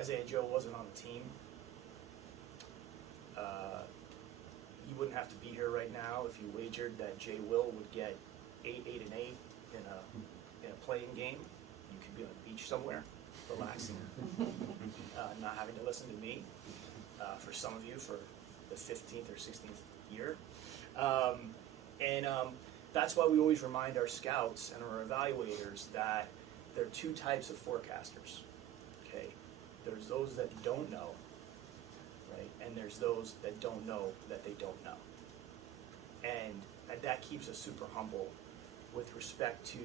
Isaiah Joe wasn't on the team, you wouldn't have to be here right now if you wagered that Jay Will would get 8, 8, and 8 in a playing game. You could be on a beach somewhere, relaxing, not having to listen to me. For some of you, for the 15th or 16th year, and that's why we always remind our scouts and our evaluators that there are two types of forecasters. Okay, there's those that don't know, right, and there's those that don't know that they don't know, and that keeps us super humble with respect to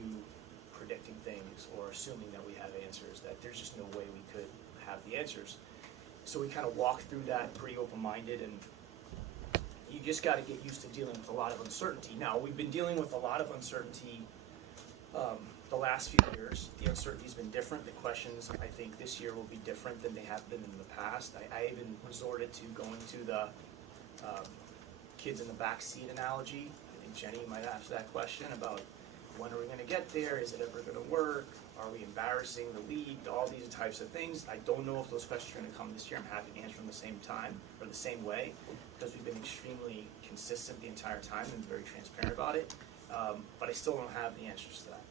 predicting things or assuming that we have answers, that there's just no way we could have the answers. So we kind of walk through that pretty open-minded, and you just got to get used to dealing with a lot of uncertainty. Now, we've been dealing with a lot of uncertainty the last few years. The uncertainty's been different. The questions, I think, this year will be different than they have been in the past. I even resorted to going to the kids in the back seat analogy. I think Jenny might ask that question about when are we going to get there? Is it ever going to work? Are we embarrassing the league? All these types of things. I don't know if those questions are going to come this year. I'm happy to answer them the same time or the same way, because we've been extremely consistent the entire time and very transparent about it. But I still don't have the answers to that.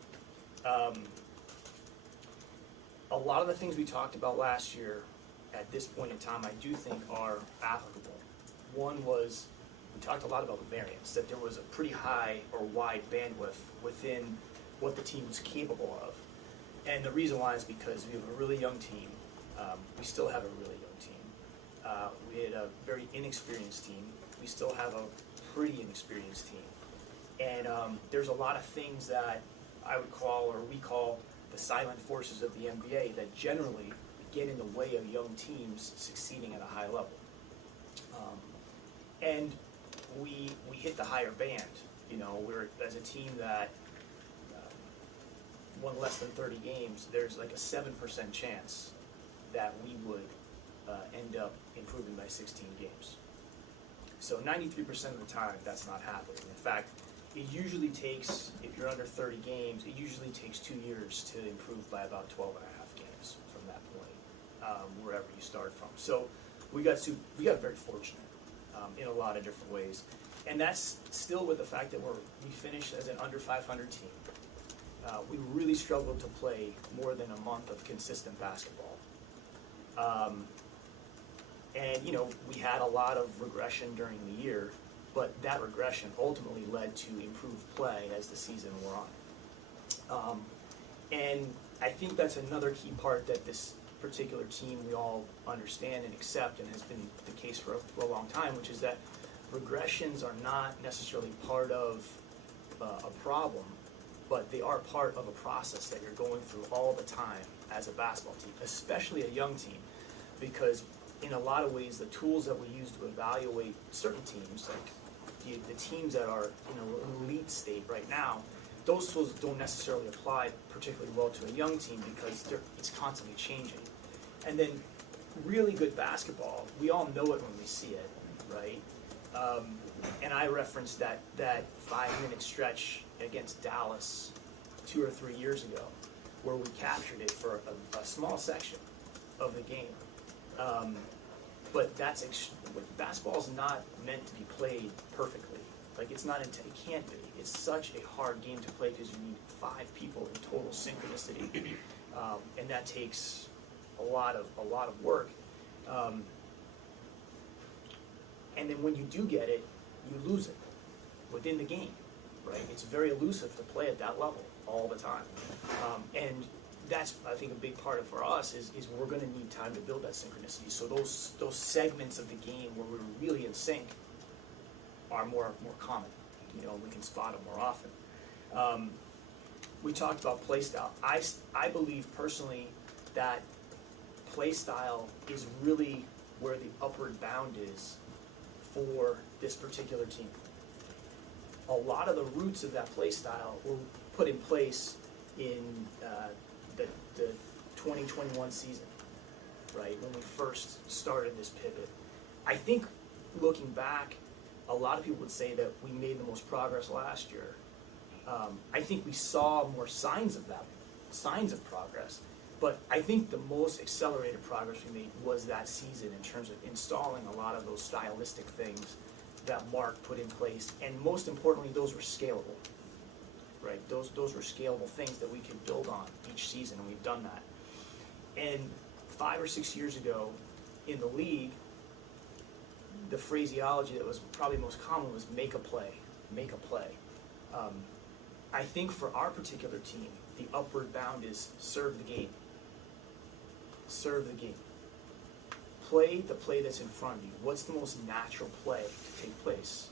A lot of the things we talked about last year at this point in time, I do think are applicable. One was, we talked a lot about the variance, that there was a pretty high or wide bandwidth within what the team was capable of. And the reason why is because we have a really young team. We still have a really young team. We had a very inexperienced team. We still have a pretty inexperienced team. And there's a lot of things that I would call, or we call, the silent forces of the NBA that generally get in the way of young teams succeeding at a high level. And we hit the higher band. You know, we're, as a team that won less than 30 games, there's like a 7% chance that we would end up improving by 16 games. So 93% of the time, that's not happening. In fact, it usually takes, if you're under 30 games, it usually takes 2 years to improve by about 12 and a half games from that point, wherever you start from. So we got very fortunate in a lot of different ways. And that's still with the fact that we finished as an under 500 team. We really struggled to play more than a month of consistent basketball. And, you know, we had a lot of regression during the year, but that regression ultimately led to improved play as the season wore on. And I think that's another key part that this particular team we all understand and accept, and has been the case for a long time, which is that regressions are not necessarily part of a problem, but they are part of a process that you're going through all the time as a basketball team, especially a young team, because in a lot of ways the tools that we use to evaluate certain teams, like the teams that are in an elite state right now, those tools don't necessarily apply particularly well to a young team because it's constantly changing. And then really good basketball, we all know it when we see it, right? And I referenced that 5-minute stretch against Dallas 2 or 3 years ago, where we captured it for a small section of the game. But basketball is not meant to be played perfectly. Like it can't be. It's such a hard game to play because you need 5 people in total synchronicity, and that takes a lot of work. And then when you do get it, you lose it within the game, right? It's very elusive to play at that level all the time, and that's, I think, a big part of for us is we're going to need time to build that synchronicity. So those segments of the game where we're really in sync are more common. You know, we can spot them more often. We talked about Playstyle. I believe personally that Playstyle is really where the upward bound is for this particular team. A lot of the roots of that Playstyle were put in place in the 2021 season, right, when we first started this pivot. I think looking back, a lot of people would say that we made the most progress last year. I think we saw more signs of progress, But I think the most accelerated progress we made was that season in terms of installing a lot of those stylistic things that Mark put in place, and most importantly, those were scalable, right? Those were scalable things that we could build on each season, and we've done that. And 5 or 6 years ago, in the league, the phraseology that was probably most common was make a play, make a play. I think for our particular team, the upward bound is serve the game. Serve the game. Play the play that's in front of you. What's the most natural play to take place?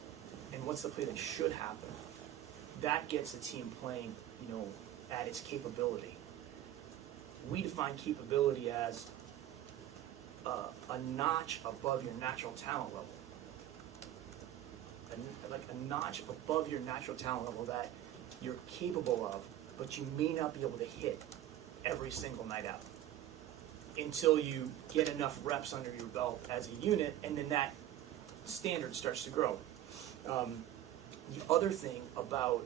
And what's the play that should happen? That gets the team playing, at its capability. We define capability as a notch above your natural talent level. Like a notch above your natural talent level that you're capable of, but you may not be able to hit every single night out until you get enough reps under your belt as a unit, and then that standard starts to grow. The other thing about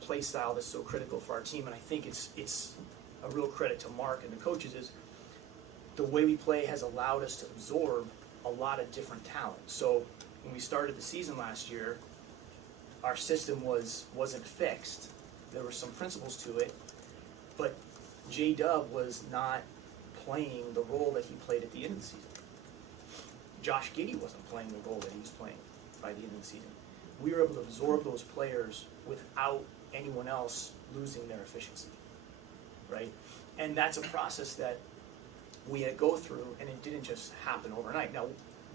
play style that's so critical for our team, and I think it's a real credit to Mark and the coaches, is the way we play has allowed us to absorb a lot of different talent. So when we started the season last year, our system wasn't fixed. There were some principles to it, but J-Dub was not playing the role that he played at the end of the season. Josh Giddey wasn't playing the role that he was playing by the end of the season. We were able to absorb those players without anyone else losing their efficiency, right? And that's a process that we had to go through, and it didn't just happen overnight. Now,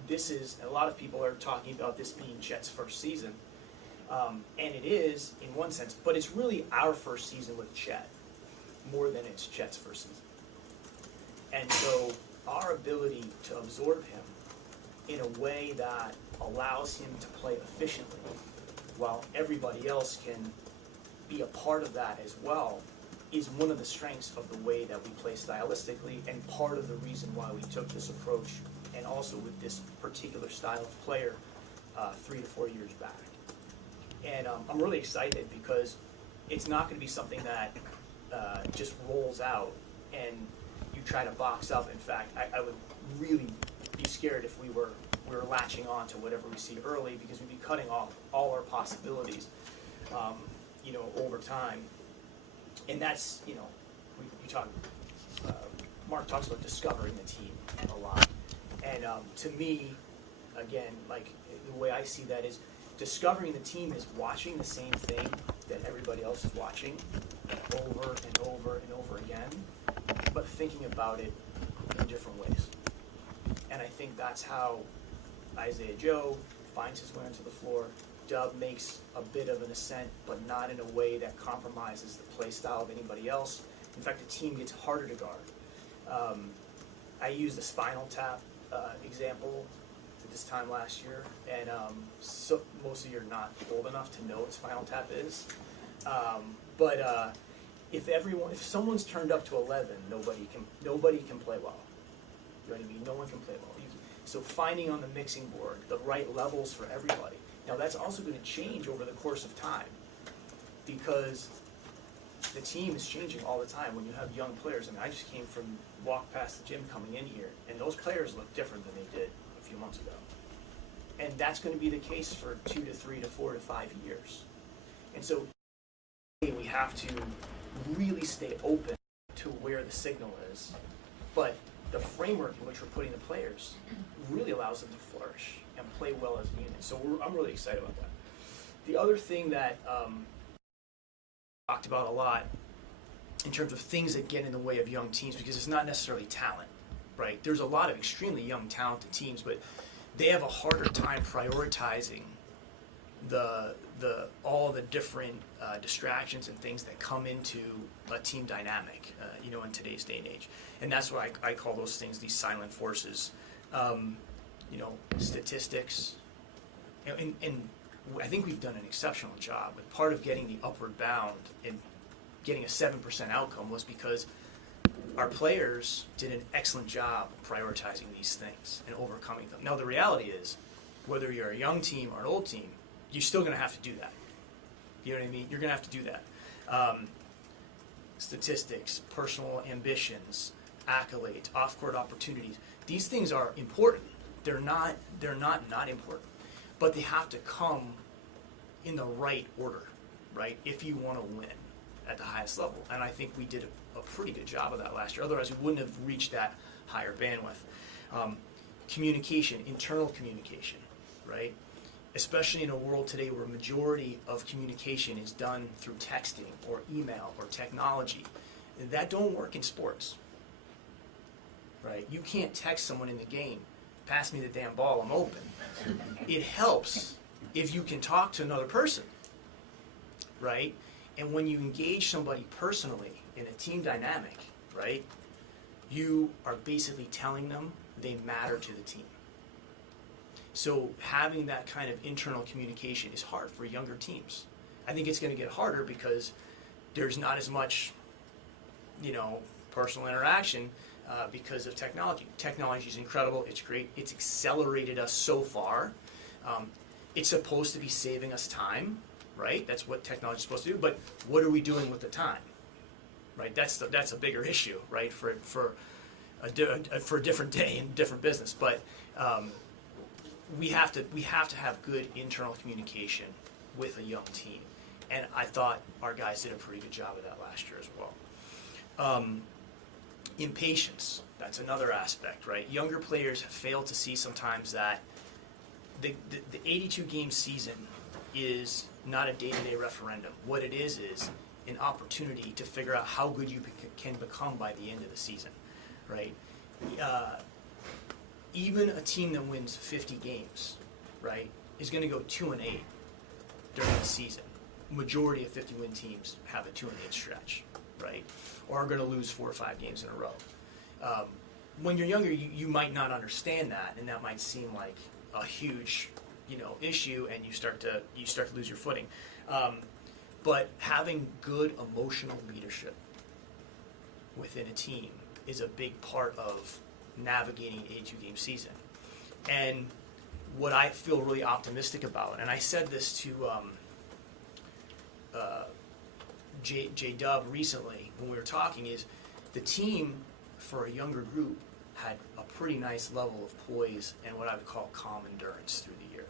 a lot of people are talking about this being Chet's first season, and it is in one sense, but it's really our first season with Chet more than it's Chet's first season. And so our ability to absorb him in a way that allows him to play efficiently while everybody else can be a part of that as well is one of the strengths of the way that we play stylistically, and part of the reason why we took this approach, and also with this particular style of player 3 to 4 years back. And I'm really excited because it's not going to be something that just rolls out and you try to box up. In fact, I would really be scared if we were latching on to whatever we see early, because we'd be cutting off all our possibilities, over time. And that's, you talk, Mark talks about discovering the team a lot. And to me, again, like the way I see that is discovering the team is watching the same thing that everybody else is watching over and over and over again, but thinking about it in different ways. And I think that's how Isaiah Joe finds his way onto the floor. Dub makes a bit of an ascent, but not in a way that compromises the play style of anybody else. In fact, the team gets harder to guard. I used the spinal tap example at this time last year, and so most of you are not old enough to know what spinal tap is. But if someone's turned up to 11, nobody can play well. You know what I mean? No one can play well. So finding on the mixing board the right levels for everybody. Now that's also going to change over the course of time, because the team is changing all the time. When you have young players, I just came from walk past the gym coming in here, and those players look different than they did a few months ago. And that's going to be the case for 2 to 3 to 4 to 5 years. And so we have to really stay open to where the signal is, but the framework in which we're putting the players really allows them to flourish and play well as a unit. So I'm really excited about that. The other thing that talked about a lot in terms of things that get in the way of young teams, because it's not necessarily talent, right? There's a lot of extremely young, talented teams, but they have a harder time prioritizing all the different distractions and things that come into a team dynamic, in today's day and age. And that's why I call those things these silent forces. Statistics, and I think we've done an exceptional job. But part of getting the upward bound and getting a 7% outcome was because our players did an excellent job prioritizing these things and overcoming them. Now the reality is, whether you're a young team or an old team, you're still going to have to do that. You know what I mean? You're going to have to do that. statistics, personal ambitions, accolades, off-court opportunities. These things are important. They're not important, but they have to come in the right order, right? If you want to win at the highest level, and I think we did a pretty good job of that last year. Otherwise, we wouldn't have reached that higher bandwidth. Communication, internal communication, right? Especially in a world today where a majority of communication is done through texting or email or technology. That don't work in sports, right? You can't text someone in the game, pass me the damn ball, I'm open. It helps if you can talk to another person, right? And when you engage somebody personally in a team dynamic, right, you are basically telling them they matter to the team. So having that kind of internal communication is hard for younger teams. I think it's going to get harder because there's not as much, personal interaction because of technology. Technology is incredible. It's great. It's accelerated us so far. It's supposed to be saving us time, right? That's what technology is supposed to do. But what are we doing with the time, right? That's a bigger issue, right? For a different day and different business. But we have to have good internal communication with a young team, and I thought our guys did a pretty good job of that last year as well. Impatience, that's another aspect, right? Younger players have failed to see sometimes that the 82 game season is not a day-to-day referendum. What it is an opportunity to figure out how good you can become by the end of the season, right? Even a team that wins 50 games, right, is going to go 2-8 during the season. Majority of 50-win teams have a 2-8 stretch, right, or are going to lose 4 or 5 games in a row. When you're younger, you might not understand that, and that might seem like a huge, issue, and you start to lose your footing. But having good emotional leadership within a team is a big part of navigating an 82 game season. And what I feel really optimistic about, and I said this to J-Dub recently when we were talking, is the team for a younger group had a pretty nice level of poise and what I would call calm endurance through the year.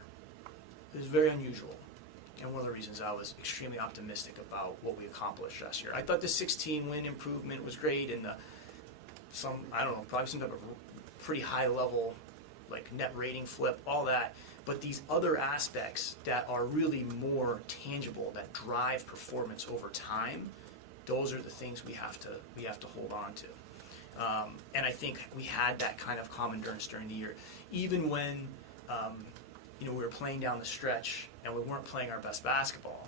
It was very unusual, and one of the reasons I was extremely optimistic about what we accomplished last year. I thought the 16 win improvement was great, and probably some type of pretty high level, like net rating flip, all that. But these other aspects that are really more tangible, that drive performance over time, those are the things we have to hold on to. And I think we had that kind of calm endurance during the year, even when we were playing down the stretch and we weren't playing our best basketball.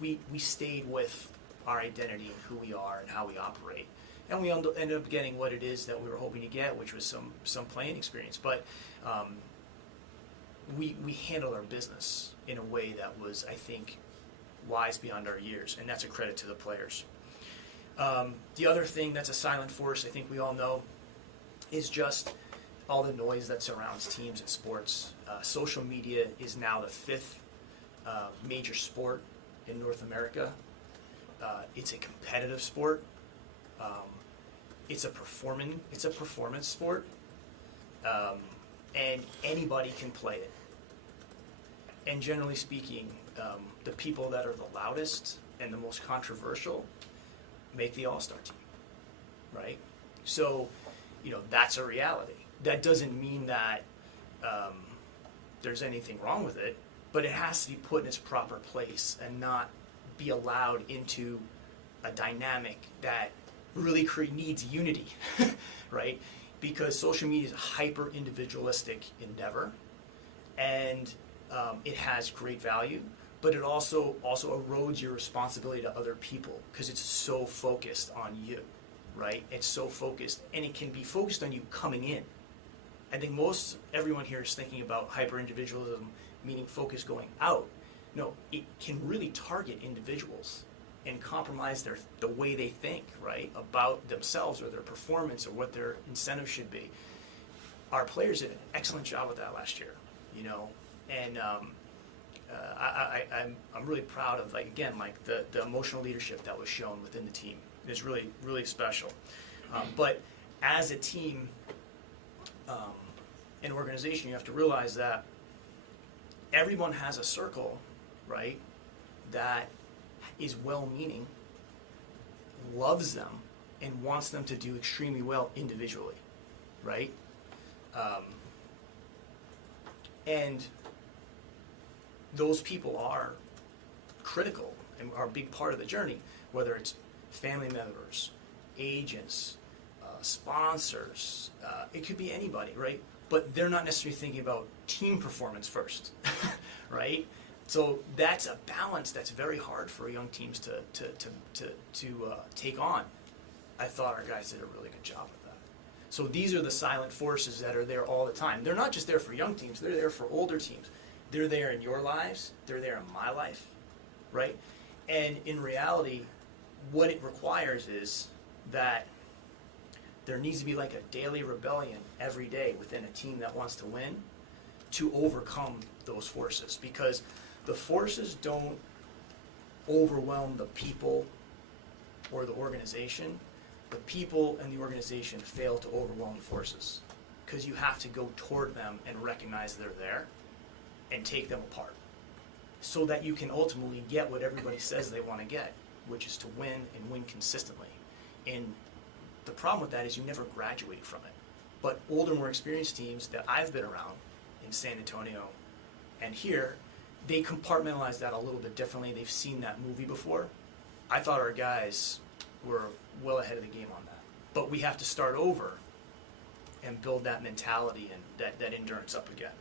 We stayed with our identity and who we are and how we operate. And we ended up getting what it is that we were hoping to get, which was some playing experience. But we handled our business in a way that was, I think, wise beyond our years, and that's a credit to the players. The other thing that's a silent force, I think we all know, is just all the noise that surrounds teams and sports. Social media is now the 5th major sport in North America. It's a competitive sport. It's a performance sport, and anybody can play it. And generally speaking, the people that are the loudest and the most controversial make the all-star team, right? So, that's a reality. That doesn't mean that there's anything wrong with it, but it has to be put in its proper place and not be allowed into a dynamic that really needs unity, right? Because social media is a hyper-individualistic endeavor, and it has great value, but it also erodes your responsibility to other people because it's so focused on you, right? It's so focused, and it can be focused on you coming in. I think everyone here is thinking about hyper-individualism, meaning focus going out. No, it can really target individuals and compromise the way they think, right, about themselves or their performance or what their incentive should be. Our players did an excellent job with that last year, and I'm really proud of, like, again, like the emotional leadership that was shown within the team is really, really special. But as a team, an organization, you have to realize that everyone has a circle, right, that is well-meaning, loves them, and wants them to do extremely well individually, right? And those people are critical and are a big part of the journey, whether it's family members, agents, sponsors, it could be anybody, right? But they're not necessarily thinking about team performance first, right? So that's a balance that's very hard for young teams to take on. I thought our guys did a really good job with that. So these are the silent forces that are there all the time. They're not just there for young teams, they're there for older teams. They're there in your lives, they're there in my life, right? And in reality, what it requires is that there needs to be like a daily rebellion every day within a team that wants to win to overcome those forces, because the forces don't overwhelm the people or the organization. The people and the organization fail to overwhelm the forces, because you have to go toward them and recognize they're there and take them apart so that you can ultimately get what everybody says they want to get, which is to win and win consistently. And the problem with that is you never graduate from it. But older, more experienced teams that I've been around in San Antonio and here, they compartmentalize that a little bit differently. They've seen that movie before. I thought our guys were well ahead of the game on that. But we have to start over and build that mentality and that endurance up again.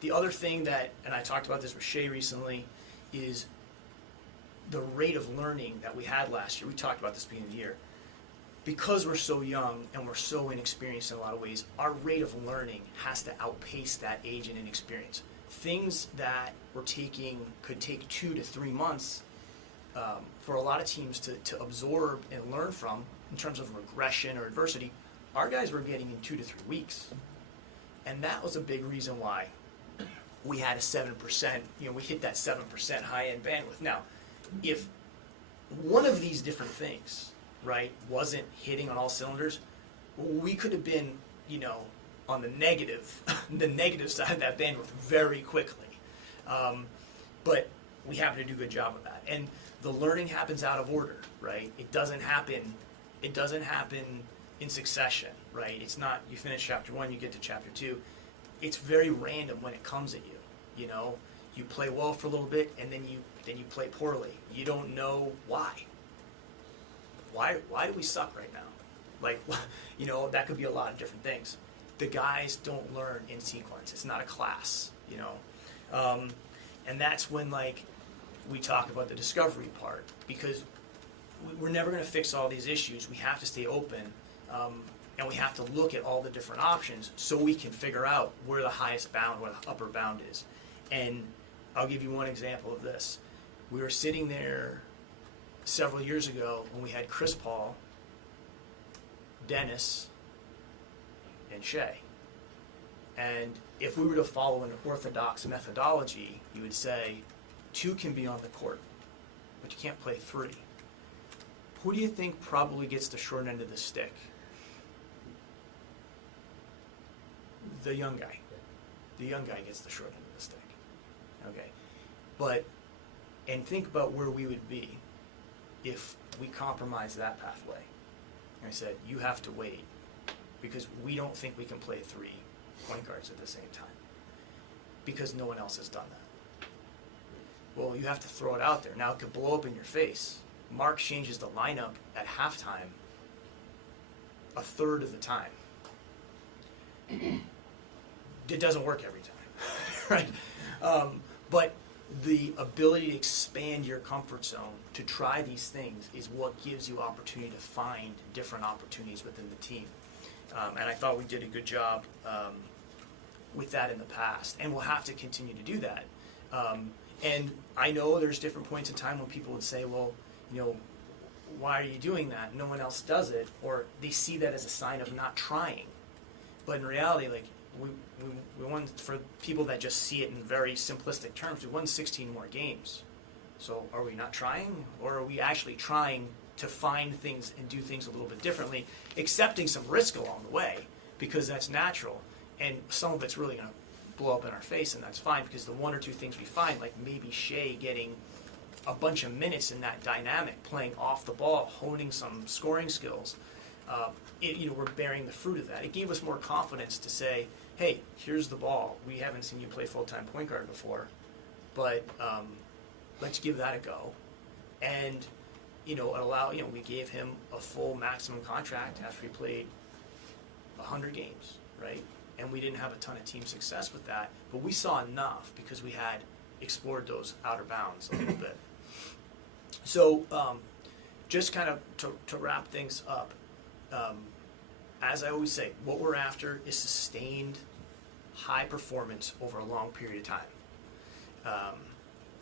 The other thing that, and I talked about this with Shea recently, is the rate of learning that we had last year. We talked about this beginning of the year. Because we're so young and we're so inexperienced in a lot of ways, our rate of learning has to outpace that age and inexperience. Things that could take 2 to 3 months for a lot of teams to absorb and learn from in terms of regression or adversity, our guys were getting in 2 to 3 weeks. And that was a big reason why we had a 7%, we hit that 7% high-end bandwidth. Now, if one of these different things, right, wasn't hitting on all cylinders, we could have been, on the negative side of that bandwidth very quickly. But we happen to do a good job of that. And the learning happens out of order, right? It doesn't happen in succession, right? It's not you finish chapter 1, you get to chapter 2. It's very random when it comes at you. You play well for a little bit and then you play poorly. You don't know why. Why do we suck right now? Like, that could be a lot of different things. The guys don't learn in sequence. It's not a class, and that's when, like, we talk about the discovery part, because we're never going to fix all these issues. We have to stay open, and we have to look at all the different options so we can figure out where the highest bound, where the upper bound is. And I'll give you one example of this. We were sitting there several years ago when we had Chris Paul, Dennis, and Shea. And if we were to follow an orthodox methodology, you would say 2 can be on the court, but you can't play 3. Who do you think probably gets the short end of the stick? The young guy. The young guy gets the short end of the stick. Okay. And think about where we would be if we compromise that pathway. And I said, you have to wait, because we don't think we can play 3 point guards at the same time, because no one else has done that. Well, you have to throw it out there. Now it could blow up in your face. Mark changes the lineup at halftime a third of the time. It doesn't work every time, right? But the ability to expand your comfort zone, to try these things, is what gives you opportunity to find different opportunities within the team. And I thought we did a good job with that in the past, and we'll have to continue to do that. And I know there's different points in time when people would say, well, why are you doing that? No one else does it, or they see that as a sign of not trying. But in reality, like, we, we won, for people that just see it in very simplistic terms, we won 16 more games. So are we not trying, or are we actually trying to find things and do things a little bit differently, accepting some risk along the way, because that's natural, and some of it's really going to blow up in our face, and that's fine, because the one or two things we find, like maybe Shea getting a bunch of minutes in that dynamic, playing off the ball, honing some scoring skills, we're bearing the fruit of that. It gave us more confidence to say, hey, here's the ball. We haven't seen you play full-time point guard before, but let's give that a go. And, we gave him a full maximum contract after he played 100 games, right? And we didn't have a ton of team success with that, but we saw enough because we had explored those outer bounds a little bit. So just kind of to wrap things up, as I always say, what we're after is sustained high performance over a long period of time.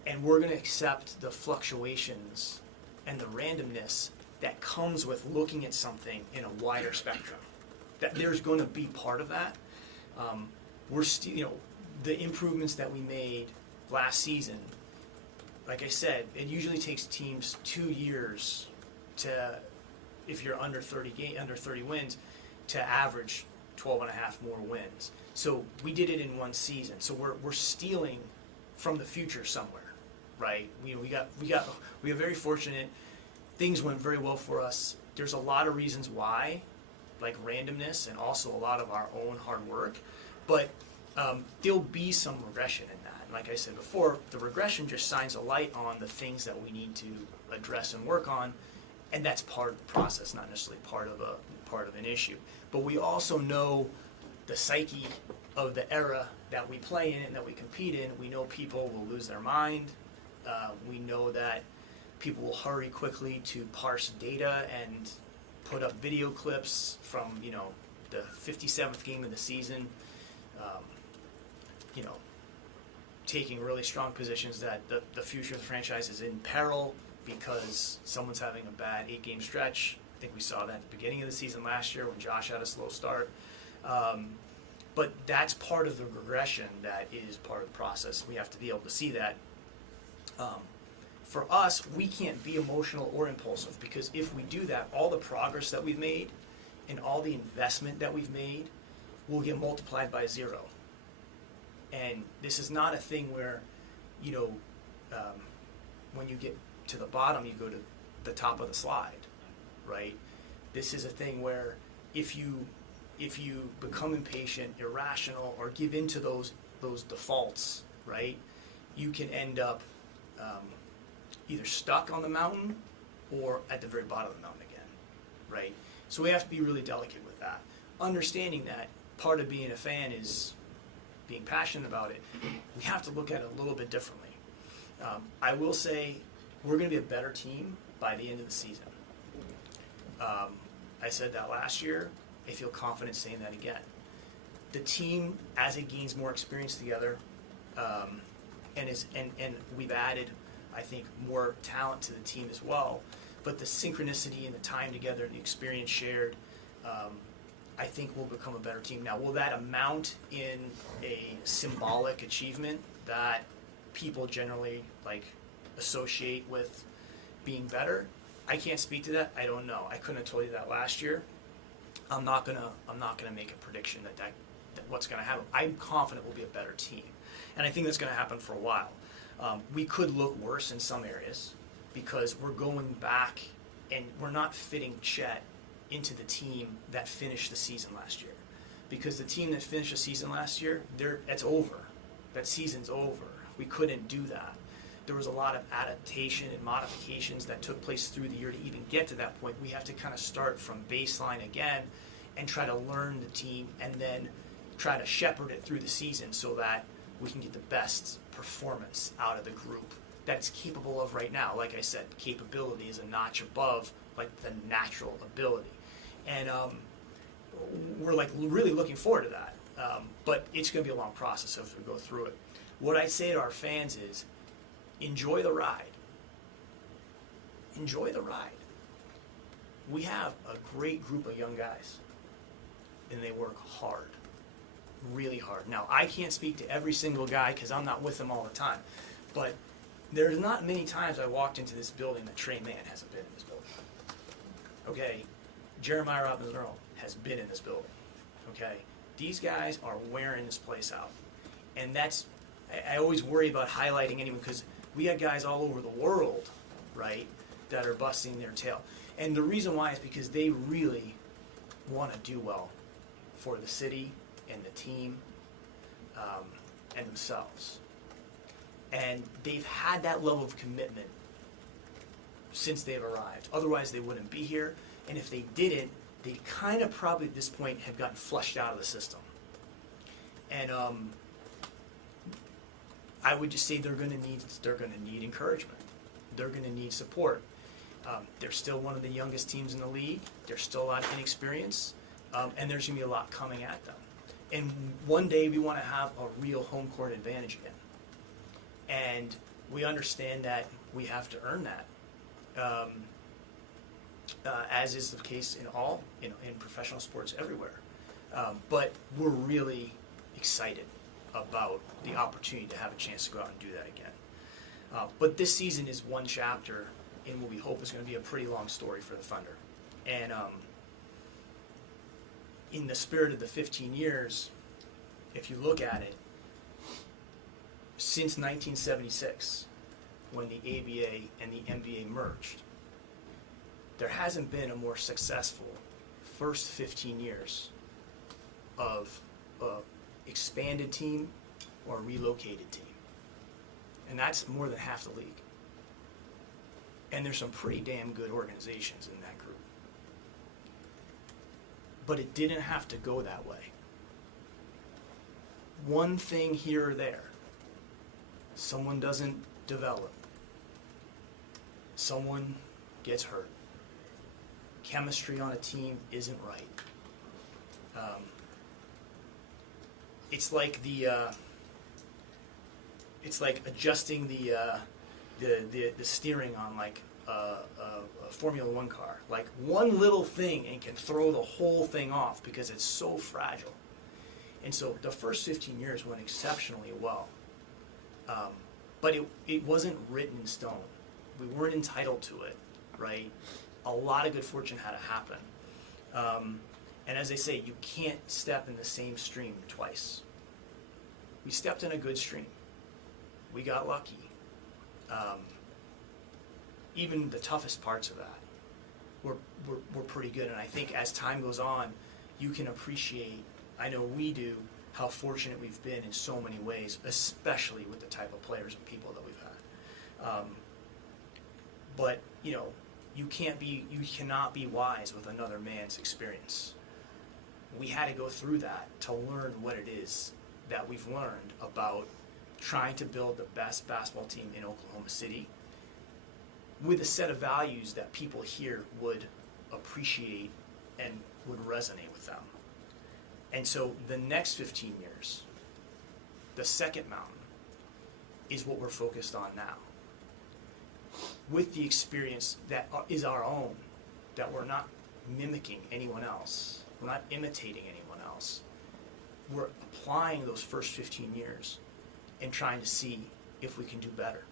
And we're going to accept the fluctuations and the randomness that comes with looking at something in a wider spectrum. That there's going to be part of that. We're still, the improvements that we made last season, like I said, it usually takes teams 2 years to, if you're under 30 wins, to average 12 and a half more wins. So we did it in one season. So we're stealing from the future somewhere, right? We got very fortunate. Things went very well for us. There's a lot of reasons why, like randomness and also a lot of our own hard work, but there'll be some regression in that. And like I said before, the regression just shines a light on the things that we need to address and work on, and that's part of the process, not necessarily part of an issue. But we also know the psyche of the era that we play in and that we compete in. We know people will lose their mind. We know that people will hurry quickly to parse data and put up video clips from, the 57th game of the season, taking really strong positions that the future of the franchise is in peril because someone's having a bad 8-game stretch. I think we saw that at the beginning of the season last year when Josh had a slow start. But that's part of the regression that is part of the process. We have to be able to see that. For us, we can't be emotional or impulsive, because if we do that, all the progress that we've made and all the investment that we've made will get multiplied by 0. And this is not a thing where, when you get to the bottom, you go to the top of the slide, right? This is a thing where if you become impatient, irrational, or give into those defaults, right, you can end up either stuck on the mountain or at the very bottom of the mountain again, right? So we have to be really delicate with that. Understanding that part of being a fan is being passionate about it, we have to look at it a little bit differently. I will say we're going to be a better team by the end of the season. I said that last year. I feel confident saying that again. The team, as it gains more experience together, and we've added, I think, more talent to the team as well, but the synchronicity and the time together and the experience shared, I think we'll become a better team. Now, will that amount in a symbolic achievement that people generally associate with being better? I can't speak to that. I don't know. I couldn't have told you that last year. I'm not gonna make a prediction that what's gonna happen. I'm confident we'll be a better team, and I think that's gonna happen for a while. We could look worse in some areas because we're going back and we're not fitting Chet into the team that finished the season last year, because the team that finished the season last year, it's over. That season's over. We couldn't do that. There was a lot of adaptation and modifications that took place through the year to even get to that point. We have to kind of start from baseline again and try to learn the team and then try to shepherd it through the season so that we can get the best performance out of the group that it's capable of right now. Like I said, capability is a notch above the natural ability. And we're really looking forward to that. But it's going to be a long process as we go through it. What I say to our fans is, enjoy the ride. Enjoy the ride. We have a great group of young guys, and they work hard. really hard. Now, I can't speak to every single guy because I'm not with them all the time, but there's not many times I walked into this building that Trey Mann hasn't been in this building. Okay, Jeremiah Robinson-Earl has been in this building. Okay, these guys are wearing this place out, and that's, I always worry about highlighting anyone because we got guys all over the world, right, that are busting their tail. And the reason why is because they really want to do well for the city and the team and themselves. And they've had that level of commitment since they've arrived. Otherwise, they wouldn't be here. And if they didn't, they kind of probably at this point have gotten flushed out of the system. And I would just say they're going to need encouragement. They're going to need support. They're still one of the youngest teams in the league. There's still a lot of inexperience, and there's going to be a lot coming at them. And one day we want to have a real home court advantage again. And we understand that we have to earn that, as is the case in professional sports everywhere. But we're really excited about the opportunity to have a chance to go out and do that again. But this season is one chapter in what we hope is going to be a pretty long story for the Thunder. And in the spirit of the 15 years, if you look at it, since 1976, when the ABA and the NBA merged, there hasn't been a more successful first 15 years of an expanded team or a relocated team. And that's more than half the league. And there's some pretty damn good organizations in that group. But it didn't have to go that way. One thing here or there, someone doesn't develop, someone gets hurt, chemistry on a team isn't right. It's like it's like adjusting the steering on like a Formula One car. Like one little thing and can throw the whole thing off because it's so fragile. And so the first 15 years went exceptionally well. But it wasn't written in stone. We weren't entitled to it, right? A lot of good fortune had to happen. And as they say, you can't step in the same stream twice. We stepped in a good stream. We got lucky. Even the toughest parts of that were pretty good. And I think as time goes on, you can appreciate, I know we do, how fortunate we've been in so many ways, especially with the type of players and people that we've had. But you cannot be wise with another man's experience. We had to go through that to learn what it is that we've learned about trying to build the best basketball team in Oklahoma City with a set of values that people here would appreciate and would resonate with them. And so the next 15 years, the second mountain, is what we're focused on now. With the experience that is our own, that we're not mimicking anyone else, we're not imitating anyone else. We're applying those first 15 years and trying to see if we can do better.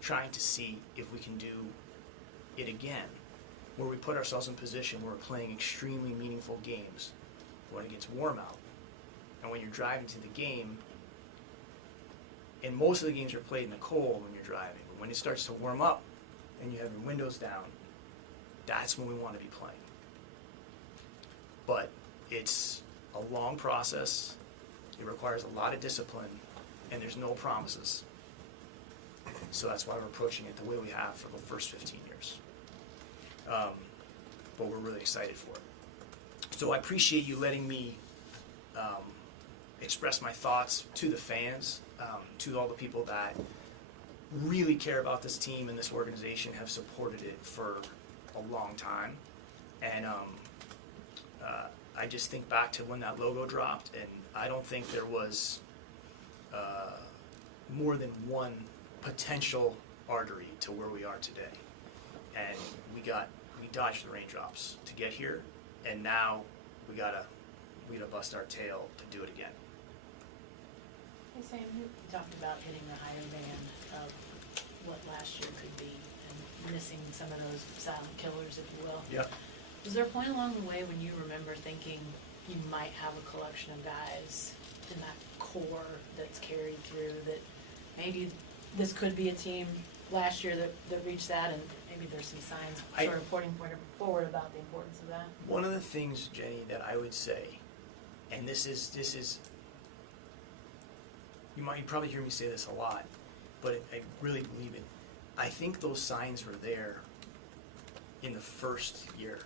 Trying to see if we can do it again, where we put ourselves in position where we're playing extremely meaningful games when it gets warm out. And when you're driving to the game, and most of the games are played in the cold when you're driving, but when it starts to warm up and you have your windows down, that's when we want to be playing. But it's a long process, it requires a lot of discipline, and there's no promises. So that's why we're approaching it the way we have for the first 15 years. But we're really excited for it. So I appreciate you letting me express my thoughts to the fans, to all the people that really care about this team and this organization, have supported it for a long time. And I just think back to when that logo dropped, and I don't think there was more than one potential artery to where we are today. And we dodged the raindrops to get here, and now we gotta we'd have bust our tail to do it again. Hey Sam, you talked about hitting the higher band of what last year could be and missing some of those silent killers, if you will. Yep. Was there a point along the way when you remember thinking you might have a collection of guys in that core that's carried through, that maybe this could be a team last year that reached that, and maybe there's some signs sort of pointing forward about the importance of that? One of the things, Jenny, that I would say, and this is you probably hear me say this a lot, but I really believe it. I think those signs were there in the first year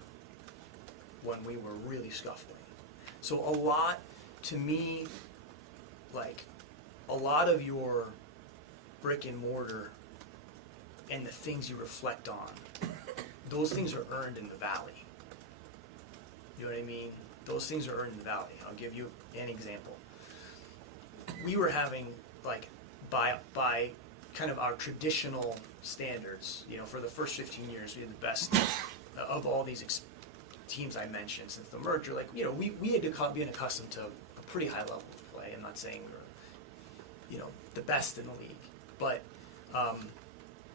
when we were really scuffling. So a lot, to me, like a lot of your brick and mortar and the things you reflect on, those things are earned in the valley. You know what I mean? Those things are earned in the valley. I'll give you an example. We were having, like, by kind of our traditional standards, you know, for the first 15 years, we had the best of all these teams I mentioned since the merger. Like, you know, we had been accustomed to a pretty high level of play. I'm not saying we're, you know, the best in the league, but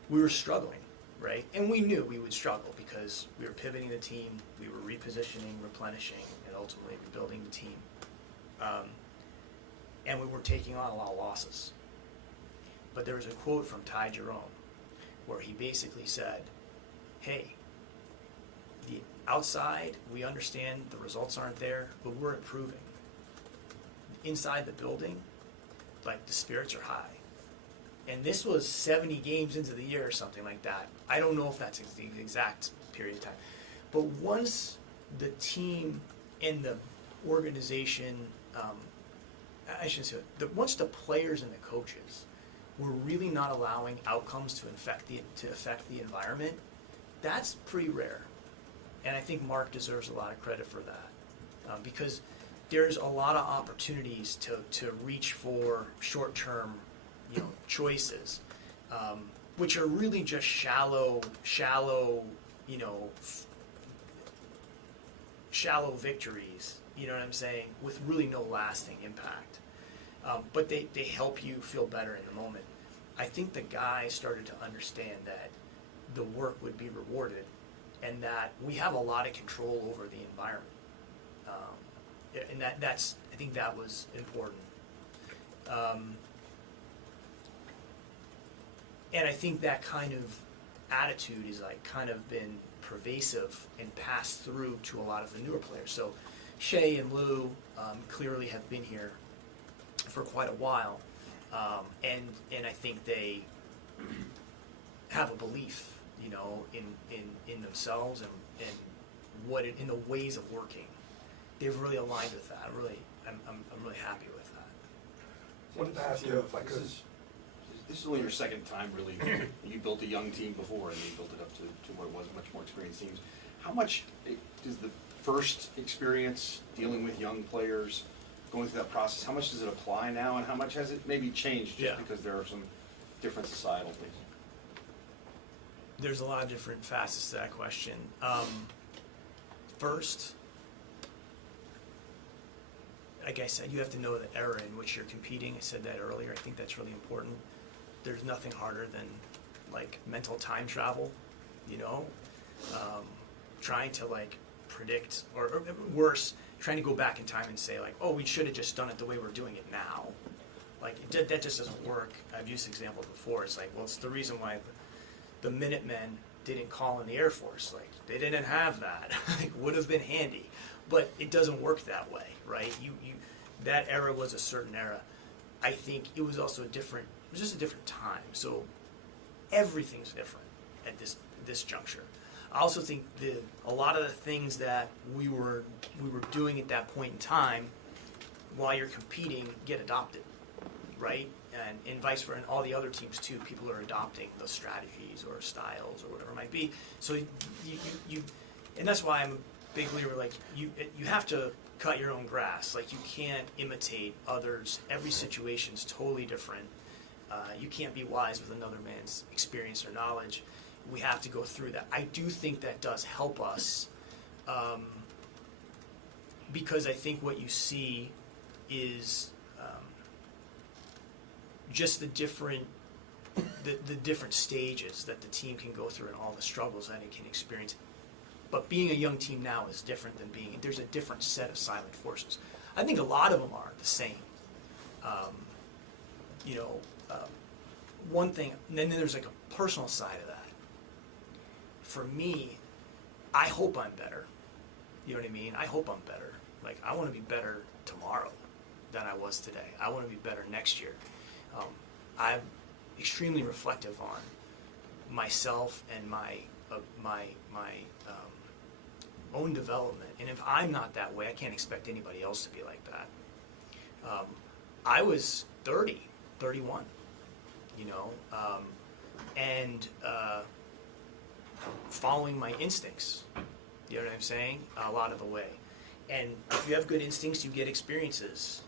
we were struggling, right? And we knew we would struggle because we were pivoting the team, we were repositioning, replenishing, and ultimately rebuilding the team. And we were taking on a lot of losses. But there was a quote from Ty Jerome where he basically said, hey, the outside, we understand the results aren't there, but we're improving. Inside the building, like, the spirits are high. And this was 70 games into the year or something like that. I don't know if that's the exact period of time. But once the team and the organization, I shouldn't say it, once the players and the coaches were really not allowing outcomes to affect the environment, that's pretty rare. And I think Mark deserves a lot of credit for that, because there's a lot of opportunities to reach for short-term, you know, choices, which are really just shallow, you know, shallow victories. You know what I'm saying? With really no lasting impact. But they help you feel better in the moment. I think the guys started to understand that the work would be rewarded and that we have a lot of control over the environment. And that's, I think that was important. And I think that kind of attitude is like kind of been pervasive and passed through to a lot of the newer players. So Shea and Lou clearly have been here for quite a while, and I think they have a belief, you know, in themselves and what in the ways of working. They've really aligned with that. I'm really happy with that. I wanted to ask you if I could. This is only your second time, really. You built a young team before, and you built it up to what it was, much more experienced teams. How much does the first experience dealing with young players, going through that process, how much does it apply now, and how much has it maybe changed just because there are some different societal things? There's a lot of different facets to that question. First, like I said, you have to know the era in which you're competing. I said that earlier. I think that's really important. There's nothing harder than, like, mental time travel, you know? Trying to, like, predict, or worse, trying to go back in time and say, like, oh, we should have just done it the way we're doing it now. Like, that just doesn't work. I've used examples before. It's like, well, it's the reason why the Minutemen didn't call in the Air Force. Like, they didn't have that. Like, would have been handy. But it doesn't work that way, right? That era was a certain era. I think it was also it was just a different time. So everything's different at this juncture. I also think a lot of the things that we were doing at that point in time, while you're competing, get adopted, right? And vice versa, and all the other teams too. People are adopting those strategies or styles or whatever it might be. So you and that's why I'm a big believer. Like, you have to cut your own grass. Like, you can't imitate others. Every situation's totally different. You can't be wise with another man's experience or knowledge. We have to go through that. I do think that does help us because I think what you see is just the different stages that the team can go through and all the struggles that it can experience. But being a young team now is different than there's a different set of silent forces. I think a lot of them are the same. One thing, and then there's like a personal side of that. For me, I hope I'm better. You know what I mean? I hope I'm better. Like, I want to be better tomorrow than I was today. I want to be better next year. I'm extremely reflective on myself and my own development. And if I'm not that way, I can't expect anybody else to be like that. I was 30, 31, and following my instincts. You know what I'm saying? A lot of the way. And if you have good instincts, you get experiences.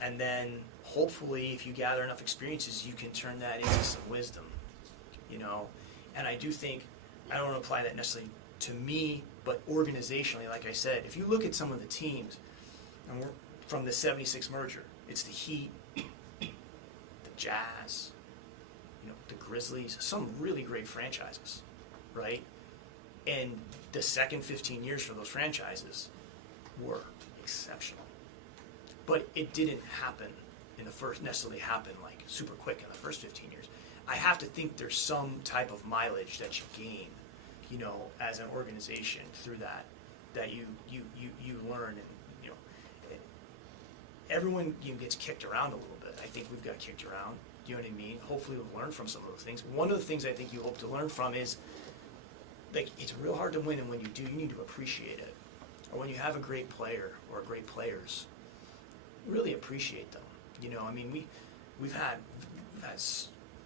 And then hopefully if you gather enough experiences, you can turn that into some wisdom, And I do think, I don't want to apply that necessarily to me, but organizationally, like I said, if you look at some of the teams, and we're from the 76 merger, it's the Heat, the Jazz, the Grizzlies, some really great franchises, right? And the second 15 years for those franchises were exceptional. But it didn't happen necessarily happen like super quick in the first 15 years. I have to think there's some type of mileage that you gain, as an organization through that you learn, and everyone gets kicked around a little bit. I think we've got kicked around. Do you know what I mean? Hopefully we've learned from some of those things. One of the things I think you hope to learn from is, like, it's real hard to win, and when you do, you need to appreciate it. Or when you have a great player or great players, really appreciate them. We've had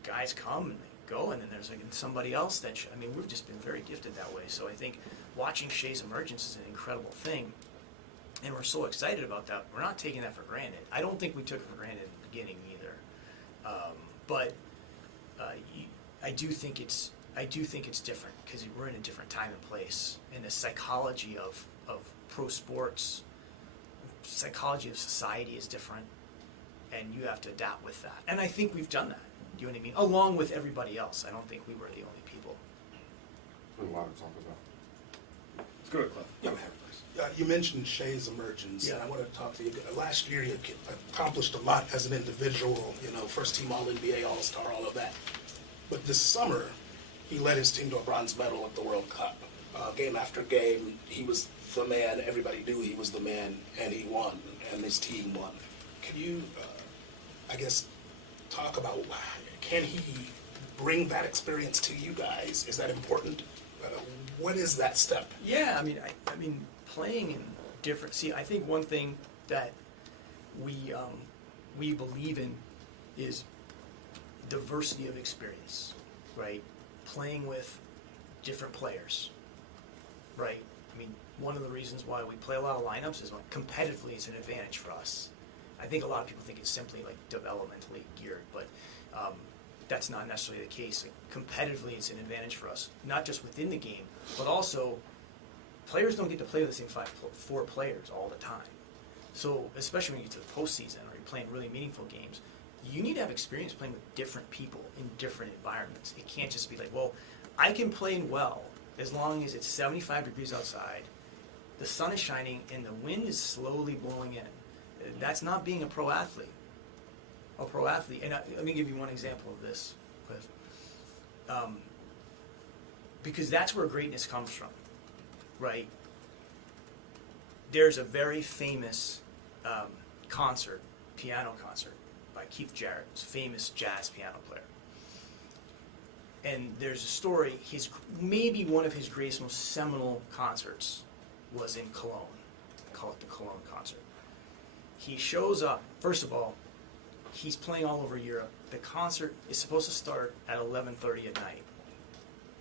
guys come and they go, and then there's like somebody else that we've just been very gifted that way. So I think watching Shea's emergence is an incredible thing, and we're so excited about that. We're not taking that for granted. I don't think we took it for granted in the beginning either. I do think it's different because we're in a different time and place, and the psychology of pro sports, psychology of society is different, and you have to adapt with that. And I think we've done that. Do you know what I mean? Along with everybody else. I don't think we were the only people. There's a lot to talk about. Let's go to Cliff. Go ahead, please. You mentioned Shea's emergence, and I want to talk to you. Last year, you accomplished a lot as an individual, first team All-NBA, All-Star, all of that. But this summer, he led his team to a bronze medal at the World Cup. Game after game, he was the man. Everybody knew he was the man, and he won, and his team won. Can you, talk about, can he bring that experience to you guys? Is that important? What is that step? Yeah, I mean, playing in different. See, I think one thing that we believe in is diversity of experience, right? Playing with different players, right? One of the reasons why we play a lot of lineups is competitively it's an advantage for us. I think a lot of people think it's simply like developmentally geared, but that's not necessarily the case. Competitively, it's an advantage for us, not just within the game, but also players don't get to play with the same four players all the time. So especially when you get to the postseason or you're playing really meaningful games, you need to have experience playing with different people in different environments. It can't just be like, well, I can play well as long as it's 75 degrees outside, the sun is shining, and the wind is slowly blowing in. That's not being a pro athlete. And let me give you one example of this, Cliff. Because that's where greatness comes from, right? There's a very famous piano concert by Keith Jarrett, who's a famous jazz piano player. And there's a story, maybe one of his greatest, most seminal concerts was in Cologne. They call it the Cologne Concert. He shows up, first of all, he's playing all over Europe. The concert is supposed to start at 11:30 at night,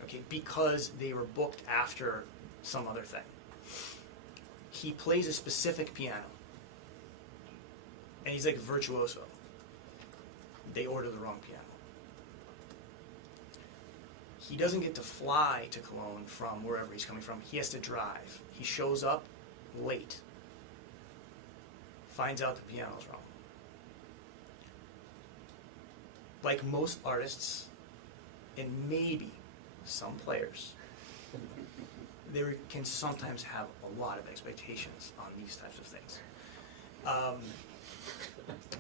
okay, because they were booked after some other thing. He plays a specific piano, and he's like a virtuoso. They order the wrong piano. He doesn't get to fly to Cologne from wherever he's coming from. He has to drive. He shows up late. finds out the piano's wrong. Like most artists, and maybe some players, they can sometimes have a lot of expectations on these types of things.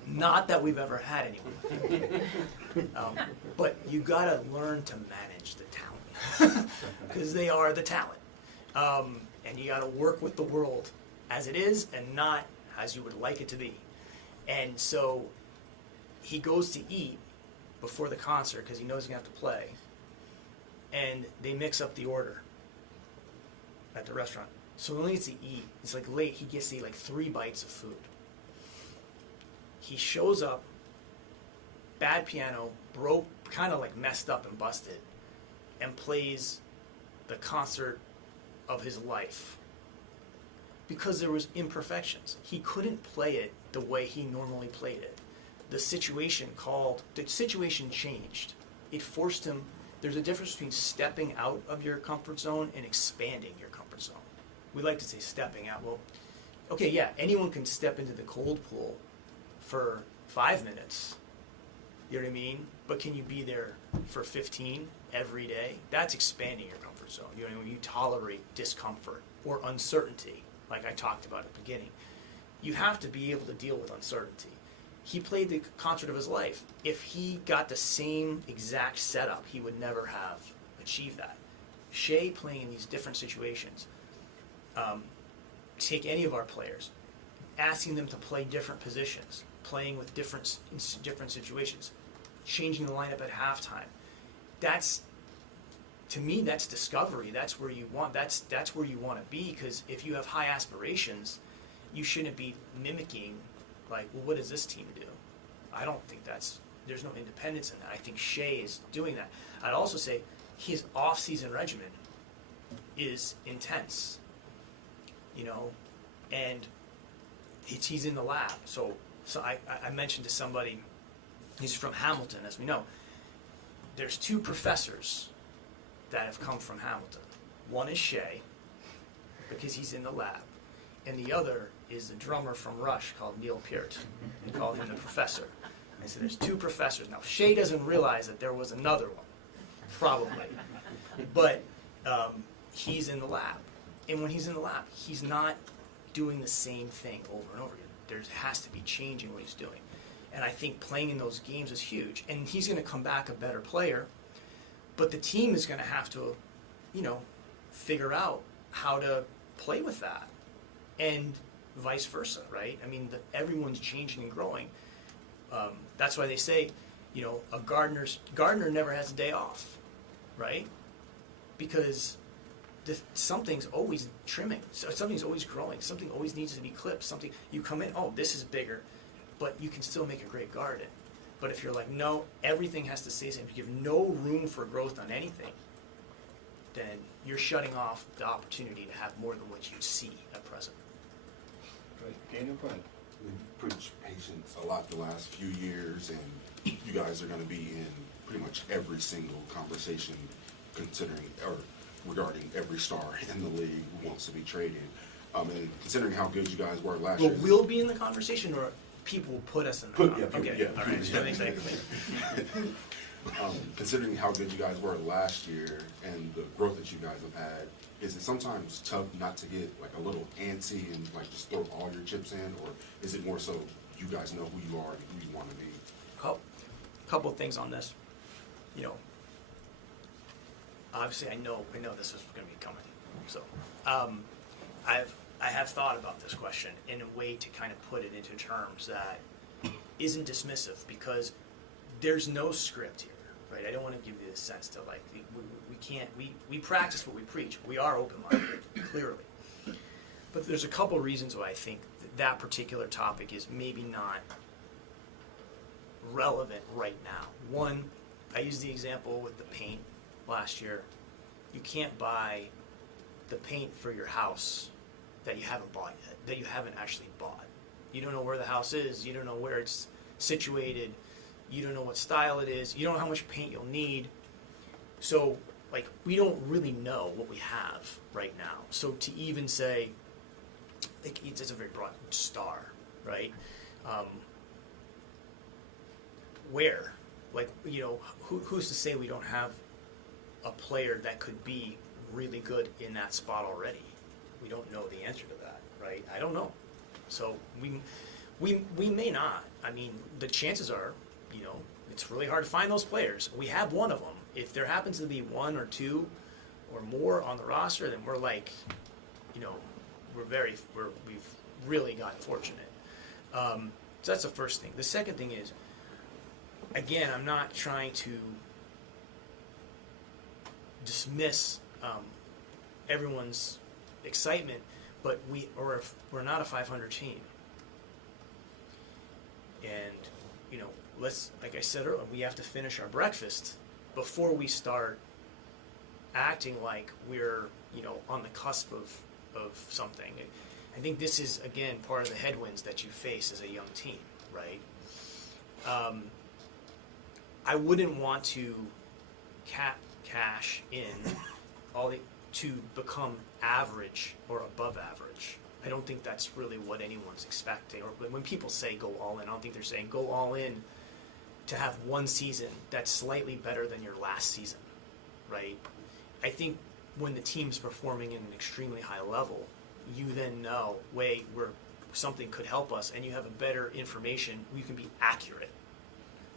Not that we've ever had anyone, but you gotta learn to manage the talent, because they are the talent. And you gotta work with the world as it is and not as you would like it to be. And so he goes to eat before the concert because he knows he's gonna have to play, and they mix up the order at the restaurant. So he only gets to eat, it's like late, he gets to eat like 3 bites of food. He shows up, bad piano, broke, kind of like messed up and busted, and plays the concert of his life. Because there was imperfections. He couldn't play it the way he normally played it. The situation changed. It forced him, there's a difference between stepping out of your comfort zone and expanding your comfort zone. We like to say stepping out. Well, okay, yeah, anyone can step into the cold pool for 5 minutes, you know what I mean? But can you be there for 15 every day? That's expanding your comfort zone. You know, when you tolerate discomfort or uncertainty, like I talked about at the beginning, you have to be able to deal with uncertainty. He played the concert of his life. If he got the same exact setup, he would never have achieved that. Shea playing in these different situations, take any of our players, asking them to play different positions, playing with different situations, changing the lineup at halftime. That's, to me, that's discovery. That's where you want. That's where you want to be. Because if you have high aspirations, you shouldn't be mimicking. Like, well, what does this team do? I don't think there's no independence in that. I think Shea is doing that. I'd also say his off-season regimen is intense. You know, and he's in the lab. So I mentioned to somebody, he's from Hamilton, as we know. There's 2 professors that have come from Hamilton. One is Shea, because he's in the lab, and the other is the drummer from Rush called Neil Peart. They call him the professor. And I said, there's 2 professors. Now, Shea doesn't realize that there was another one, probably. But he's in the lab. And when he's in the lab, he's not doing the same thing over and over again. There has to be change in what he's doing. And I think playing in those games is huge. And he's going to come back a better player. But the team is going to have to, you know, figure out how to play with that. And vice versa, right? I mean, everyone's changing and growing. That's why they say, you know, a gardener never has a day off, right? Because something's always trimming, so something's always growing, something always needs to be clipped, something, you come in, oh, this is bigger, but you can still make a great garden. But if you're like, no, everything has to stay the same, if you give no room for growth on anything, then you're shutting off the opportunity to have more than what you see at present. Right. Daniel, go ahead. We've preached patience a lot the last few years, and you guys are going to be in pretty much every single conversation regarding every star in the league who wants to be traded. And considering how good you guys were last year. Well, we'll be in the conversation, or people will put us in the conversation? Yeah, okay, yeah. all right, so that makes sense. Considering how good you guys were last year and the growth that you guys have had, is it sometimes tough not to get like a little antsy and like just throw all your chips in, or is it more so you guys know who you are and who you want to be? Couple of things on this. You know, obviously I know this is going to be coming. So I have thought about this question in a way to kind of put it into terms that isn't dismissive, because there's no script here, right? I don't want to give you this sense to like we practice what we preach. We are open-minded, clearly. But there's a couple reasons why I think that particular topic is maybe not relevant right now. One, I used the example with the paint last year. You can't buy the paint for your house that you haven't bought yet, that you haven't actually bought. You don't know where the house is, you don't know where it's situated, you don't know what style it is, you don't know how much paint you'll need. So, like, we don't really know what we have right now. So to even say, it's a very broad star, right? Where? Like, you know, who's to say we don't have a player that could be really good in that spot already? We don't know the answer to that, right? I don't know. So we may not. I mean, the chances are, you know, it's really hard to find those players. We have one of them. If there happens to be one or two or more on the roster, then we're like, you know, we've really gotten fortunate. So that's the first thing. The second thing is, again, I'm not trying to dismiss everyone's excitement, but we're not a 500 team. And, you know, like I said earlier, we have to finish our breakfast before we start acting like we're, you know, on the cusp of something. I think this is, again, part of the headwinds that you face as a young team, right? I wouldn't want to cash in to become average or above average. I don't think that's really what anyone's expecting. Or when people say go all in, I don't think they're saying go all in to have one season that's slightly better than your last season, right? I think when the team's performing at an extremely high level, you then know, wait, something could help us, and you have a better information. You can be accurate.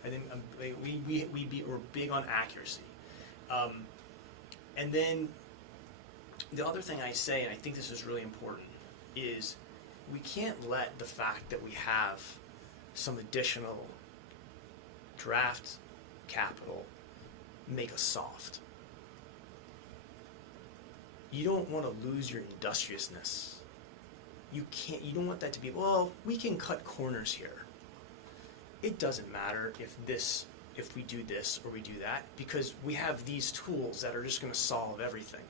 I think we're big on accuracy. And then the other thing I say, and I think this is really important, is we can't let the fact that we have some additional draft capital make us soft. You don't want to lose your industriousness. You don't want that to be, well, we can cut corners here. It doesn't matter if we do this or we do that, because we have these tools that are just going to solve everything.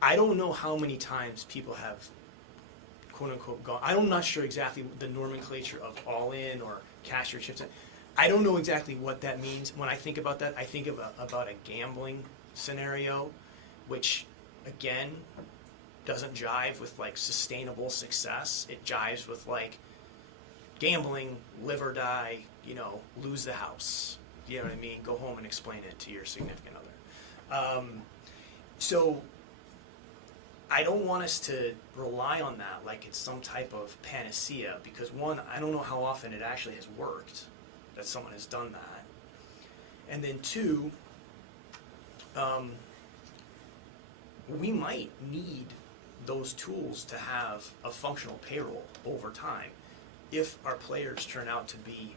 I don't know how many times people have, quote unquote, gone. I'm not sure exactly the nomenclature of all in or cash your chips in. I don't know exactly what that means. When I think about that, I think about a gambling scenario, which, again, doesn't jive with like sustainable success. It jives with like gambling, live or die, you know, lose the house. You know what I mean? Go home and explain it to your significant other. So I don't want us to rely on that like it's some type of panacea, because one, I don't know how often it actually has worked that someone has done that. And then two, we might need those tools to have a functional payroll over time if our players turn out to be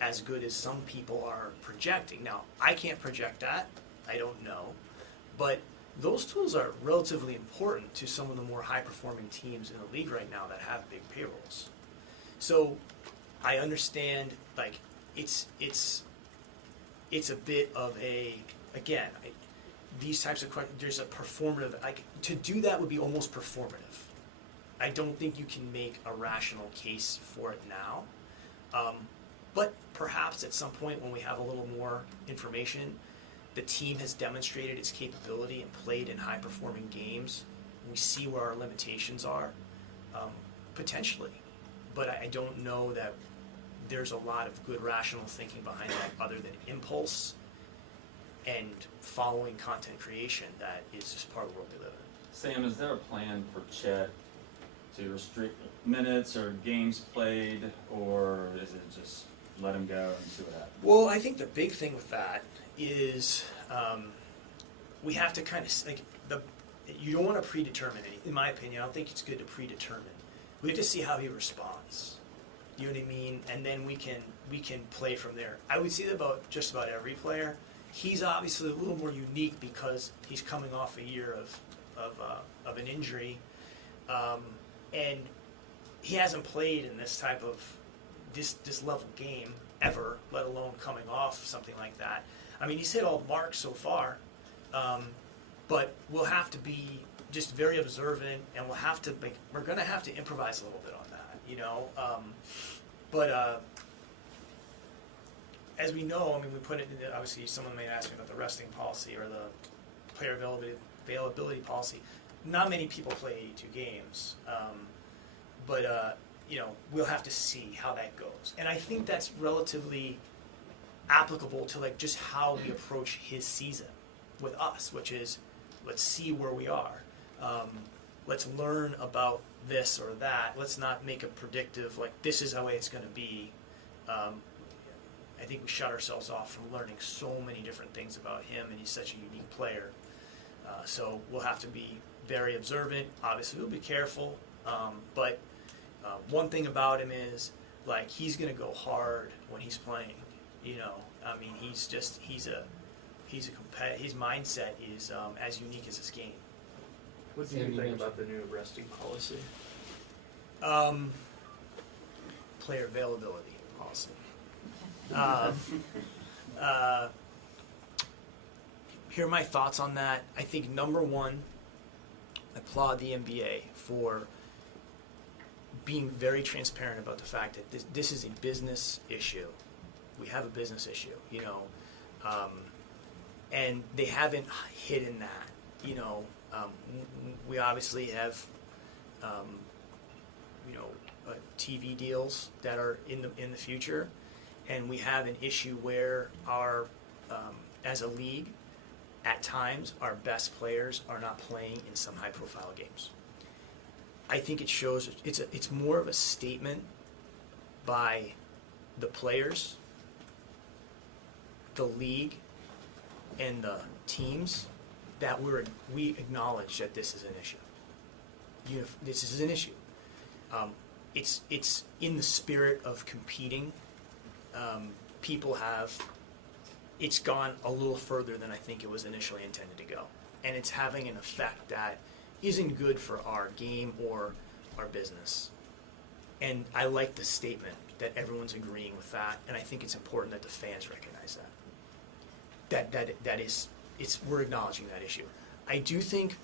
as good as some people are projecting. Now, I can't project that. I don't know. But those tools are relatively important to some of the more high-performing teams in the league right now that have big payrolls. So I understand, like, it's a bit of a, again, these types of questions, there's a performative, like, to do that would be almost performative. I don't think you can make a rational case for it now. But perhaps at some point when we have a little more information, the team has demonstrated its capability and played in high-performing games. We see where our limitations are, potentially. But I don't know that there's a lot of good rational thinking behind that other than impulse and following content creation that is just part of the world we live in. Sam, is there a plan for Chet to restrict minutes or games played, or is it just let him go and see what happens? Well, I think the big thing with that is we have to kind of, like, you don't want to predetermine any, in my opinion. I don't think it's good to predetermine. We have to see how he responds. You know what I mean? And then we can play from there. I would say that about just about every player. He's obviously a little more unique because he's coming off a year of an injury, and he hasn't played in this type of this level game ever, let alone coming off something like that. I mean, he's hit all the marks so far, but we'll have to be just very observant, and we're going to have to improvise a little bit on that, you know. But as we know, I mean, we put it in, obviously someone may ask me about the resting policy or the player availability policy. Not many people play 82 games, but we'll have to see how that goes. And I think that's relatively applicable to like just how we approach his season with us, which is let's see where we are. Let's learn about this or that. Let's not make a predictive like this is the way it's going to be. I think we shut ourselves off from learning so many different things about him, and he's such a unique player. So we'll have to be very observant. Obviously, we'll be careful. But one thing about him is like he's going to go hard when he's playing. I mean, his mindset is as unique as his game. What do you think about the new resting policy? Player availability policy. Here are my thoughts on that. I think number one, I applaud the NBA for being very transparent about the fact that this is a business issue. We have a business issue, and they haven't hidden that. We obviously have, TV deals that are in the future, and we have an issue where our, as a league, at times our best players are not playing in some high-profile games. I think it shows it's more of a statement by the players, the league, and the teams that we acknowledge that this is an issue. This is an issue. It's in the spirit of competing. It's gone a little further than I think it was initially intended to go, and it's having an effect that isn't good for our game or our business. And I like the statement that everyone's agreeing with that, and I think it's important that the fans recognize that. We're acknowledging that issue. I do think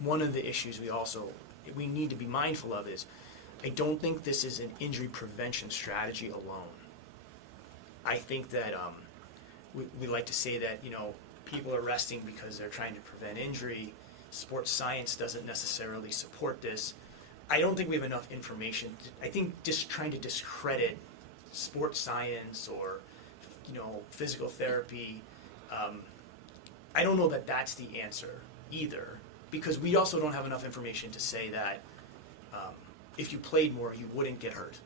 one of the issues we need to be mindful of is I don't think this is an injury prevention strategy alone. I think that we like to say that people are resting because they're trying to prevent injury. Sports science doesn't necessarily support this. I don't think we have enough information. I think just trying to discredit sports science or physical therapy, I don't know that that's the answer either, because we also don't have enough information to say that if you played more, you wouldn't get hurt,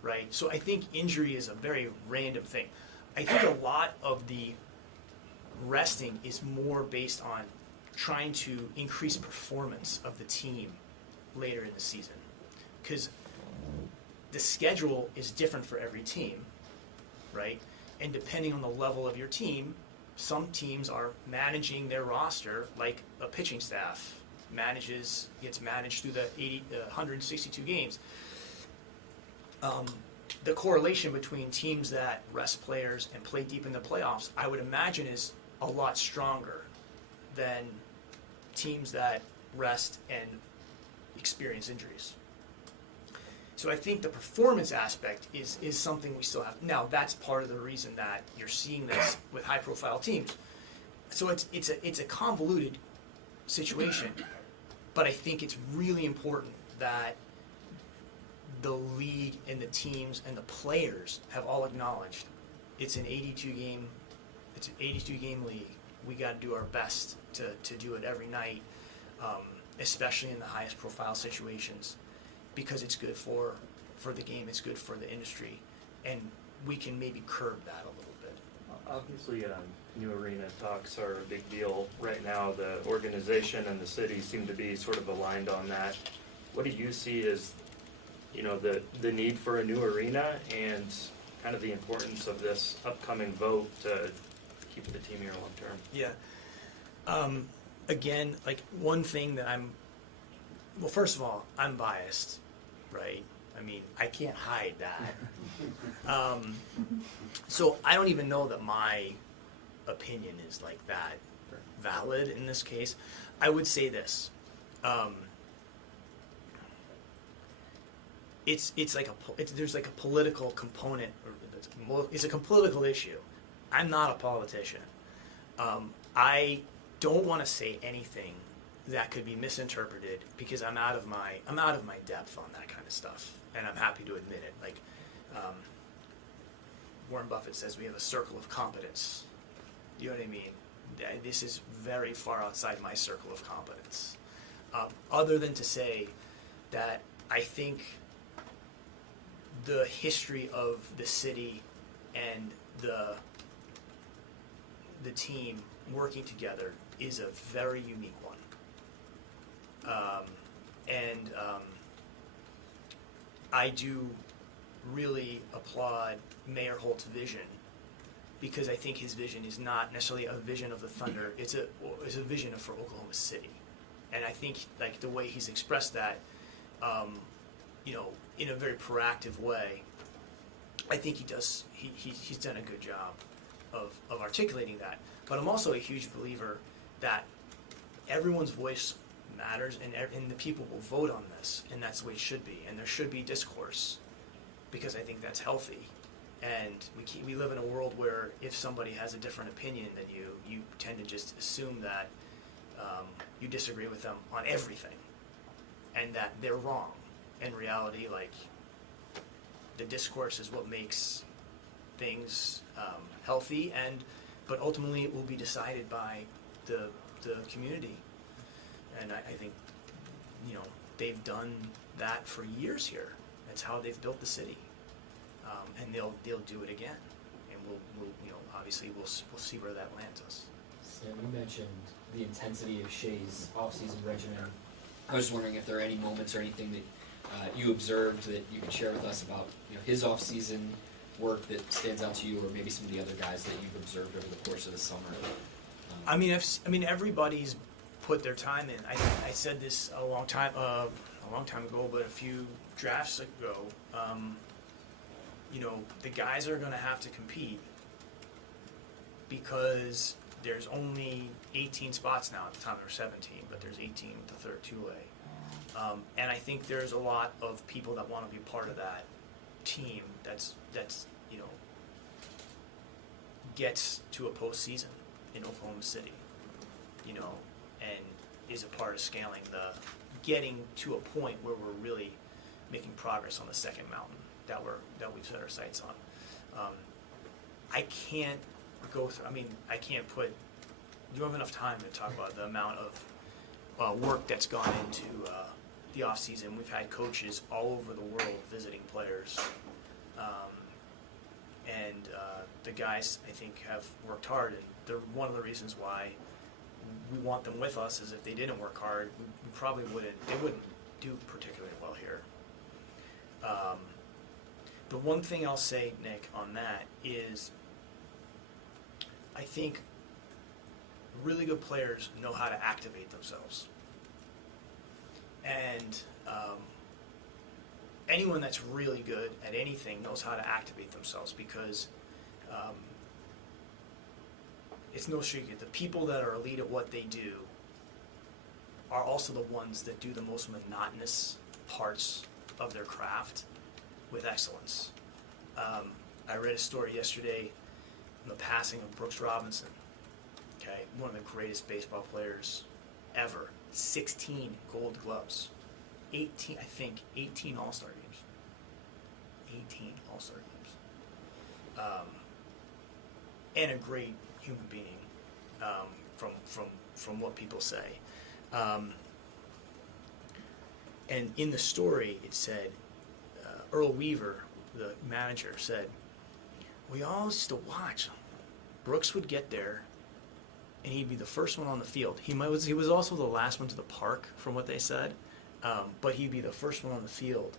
right? So I think injury is a very random thing. I think a lot of the resting is more based on trying to increase performance of the team later in the season, because the schedule is different for every team, right? And depending on the level of your team, some teams are managing their roster like a pitching staff gets managed through the 162 games. The correlation between teams that rest players and play deep in the playoffs, I would imagine, is a lot stronger than teams that rest and experience injuries. So I think the performance aspect is something we still have. Now, that's part of the reason that you're seeing this with high-profile teams. So it's a convoluted situation, but I think it's really important that the league and the teams and the players have all acknowledged it's an 82 game league. We got to do our best to do it every night, especially in the highest profile situations, because it's good for the game, it's good for the industry, and we can maybe curb that a little bit. Obviously, new arena talks are a big deal right now. The organization and the city seem to be sort of aligned on that. What do you see as, the need for a new arena and kind of the importance of this upcoming vote to keep the team here long term? Yeah. Again, like one thing that first of all, I'm biased, right? I mean, I can't hide that. So I don't even know that my opinion is like that valid in this case. I would say this. There's like a political component. It's a political issue. I'm not a politician. I don't want to say anything that could be misinterpreted because I'm out of my depth on that kind of stuff, and I'm happy to admit it. Like Warren Buffett says, we have a circle of competence. You know what I mean? This is very far outside my circle of competence. Other than to say that I think the history of the city and the team working together is a very unique one. I do really applaud Mayor Holt's vision, because I think his vision is not necessarily a vision of the Thunder, it's a vision for Oklahoma City. And I think like the way he's expressed that, in a very proactive way, I think he's done a good job of articulating that. But I'm also a huge believer that everyone's voice matters, and the people will vote on this, and that's the way it should be. And there should be discourse, because I think that's healthy. And we live in a world where if somebody has a different opinion than you tend to just assume that you disagree with them on everything, and that they're wrong. In reality, like, the discourse is what makes things healthy, but ultimately it will be decided by the community. And I think, they've done that for years here. That's how they've built the city, and they'll do it again. And we'll obviously we'll see where that lands us. Sam, you mentioned the intensity of Shea's off-season regimen. I was just wondering if there are any moments or anything that you observed that you could share with us about his off-season work that stands out to you, or maybe some of the other guys that you've observed over the course of the summer. I mean, everybody's put their time in. I said this a long time ago, but a few drafts ago. The guys are going to have to compete because there's only 18 spots now. At the time there were 17, but there's 18 with the third two-way. And I think there's a lot of people that want to be part of that team that's gets to a postseason in Oklahoma City, and is a part of getting to a point where we're really making progress on the second mountain that we've set our sights on. I can't go through. I can't put. You don't have enough time to talk about the amount of work that's gone into the off season. We've had coaches all over the world visiting players, and the guys, I think, have worked hard. And they're one of the reasons why we want them with us. Is if they didn't work hard, we probably wouldn't. They wouldn't do particularly well here. The one thing I'll say, Nick, on that is, I think really good players know how to activate themselves. And anyone that's really good at anything knows how to activate themselves, because it's no secret. The people that are elite at what they do are also the ones that do the most monotonous parts of their craft with excellence. I read a story yesterday on the passing of Brooks Robinson, one of the greatest baseball players ever. 16 gold gloves, 18 All-Star games. 18 All-Star games. And a great human being, from what people say. And in the story, it said, Earl Weaver, the manager, said, we all used to watch. Brooks would get there, and he'd be the first one on the field. He was also the last one to the park, from what they said, but he'd be the first one on the field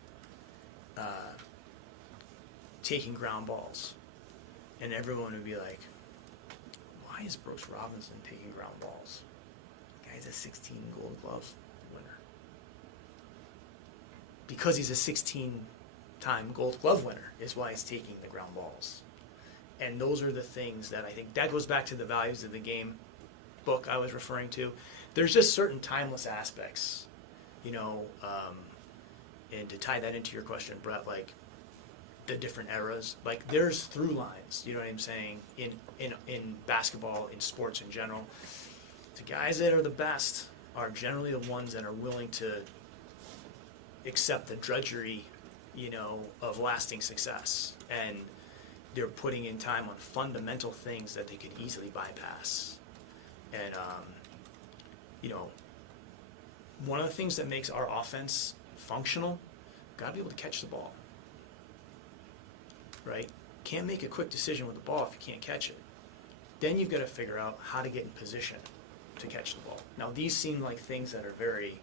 taking ground balls. And everyone would be like, why is Brooks Robinson taking ground balls? The guy's a 16 Gold Glove winner. Because he's a 16-time Gold Glove winner is why he's taking the ground balls. And those are the things that I think, that goes back to the values of the game book I was referring to. There's just certain timeless aspects, and to tie that into your question, Brett, like the different eras, like there's through lines, you know what I'm saying, in basketball, in sports in general. The guys that are the best are generally the ones that are willing to accept the drudgery, of lasting success. And they're putting in time on fundamental things that they could easily bypass. And, one of the things that makes our offense functional, gotta be able to catch the ball. Right? Can't make a quick decision with the ball if you can't catch it. Then you've got to figure out how to get in position to catch the ball. Now these seem like things that are very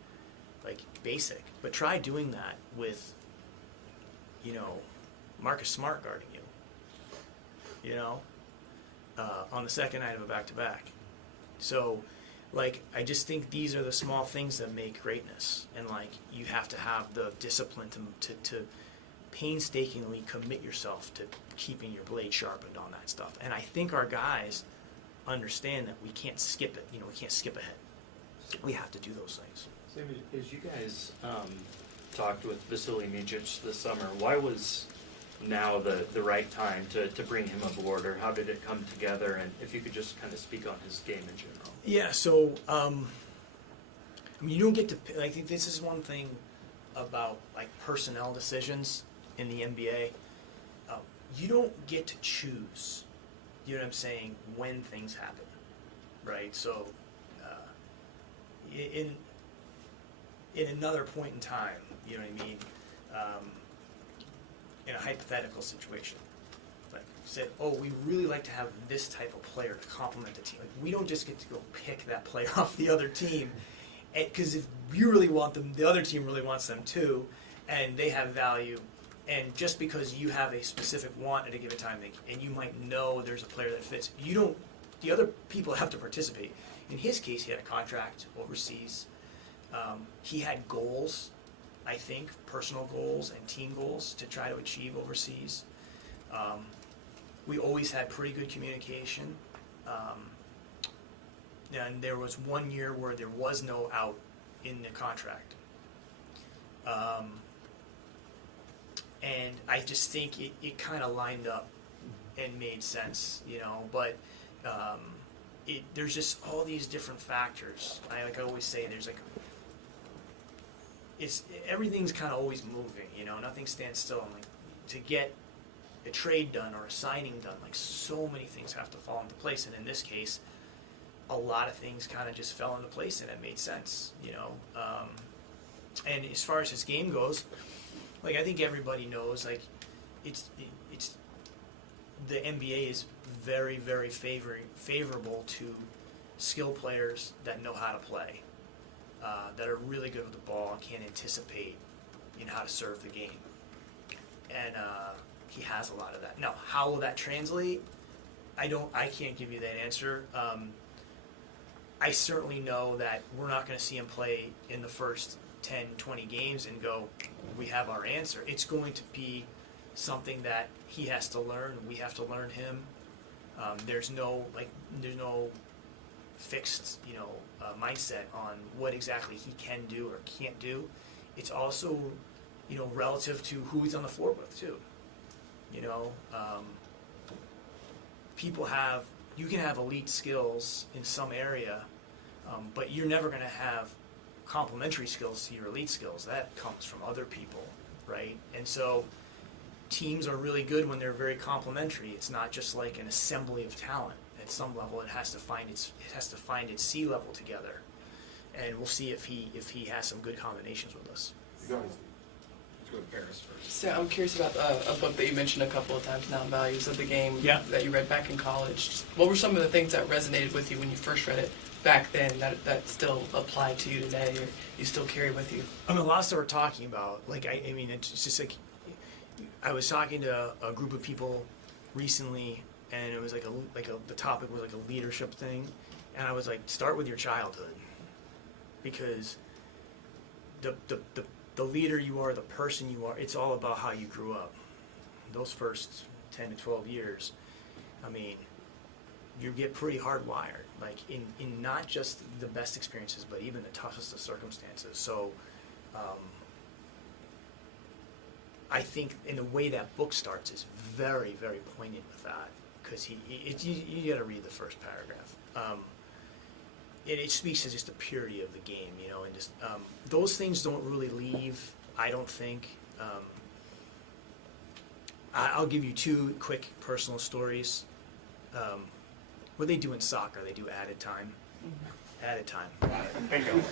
basic, but try doing that with Marcus Smart guarding you. On the second night of a back-to-back. So I just think these are the small things that make greatness, and you have to have the discipline to painstakingly commit yourself to keeping your blade sharpened on that stuff. And I think our guys understand that we can't skip it. We can't skip ahead. We have to do those things. Sam, as you guys talked with Vasily Micic this summer, why was now the right time to bring him aboard, or how did it come together? And if you could just kind of speak on his game in general. Yeah, so, you don't get to, I think this is one thing about, personnel decisions in the NBA. You don't get to choose, you know what I'm saying, when things happen, right? So, in another point in time, you know what I mean, in a hypothetical situation, said, we really like to have this type of player to complement the team. We don't just get to go pick that player off the other team, because if you really want them, the other team really wants them too, and they have value. And just because you have a specific want at a given time, and you might know there's a player that fits, the other people have to participate. In his case, he had a contract overseas. He had goals, I think, personal goals and team goals to try to achieve overseas. We always had pretty good communication. And there was one year where there was no out in the contract. And I just think it kind of lined up and made sense, but there's just all these different factors. I always say, there's everything's kind of always moving, nothing stands still. And to get a trade done or a signing done, so many things have to fall into place. And in this case, a lot of things kind of just fell into place, and it made sense, and as far as his game goes, I think everybody knows, it's the NBA is very, very favorable to skilled players that know how to play, that are really good with the ball and can anticipate, how to serve the game. And he has a lot of that. Now, how will that translate? I can't give you that answer. I certainly know that we're not going to see him play in the first 10, 20 games and go, we have our answer. It's going to be something that he has to learn. We have to learn him. There's no fixed, mindset on what exactly he can do or can't do. It's also, relative to who he's on the floor with too. You can have elite skills in some area, but you're never going to have complementary skills to your elite skills. That comes from other people, right? And so teams are really good when they're very complementary. It's not just like an assembly of talent. At some level, it has to find its sea level together, and we'll see if he has some good combinations with us. You guys, let's go to Paris first. So I'm curious about a book that you mentioned a couple of times now, Values of the Game, Yeah. that you read back in college. Just what were some of the things that resonated with you when you first read it back then that still apply to you today, or you still carry with you? A lot of stuff we're talking about. It's just I was talking to a group of people recently, and it was the topic was a leadership thing, and I was start with your childhood, because the leader you are, the person you are, it's all about how you grew up. Those first 10 to 12 years, you get pretty hardwired, in not just the best experiences, but even the toughest of circumstances. So, I think in the way that book starts is very, very poignant with that, because you got to read the first paragraph. it speaks to just the purity of the game, you know, and just those things don't really leave. I don't think. I'll give you two quick personal stories. What they do in soccer, they do added time. Added time. Bingo.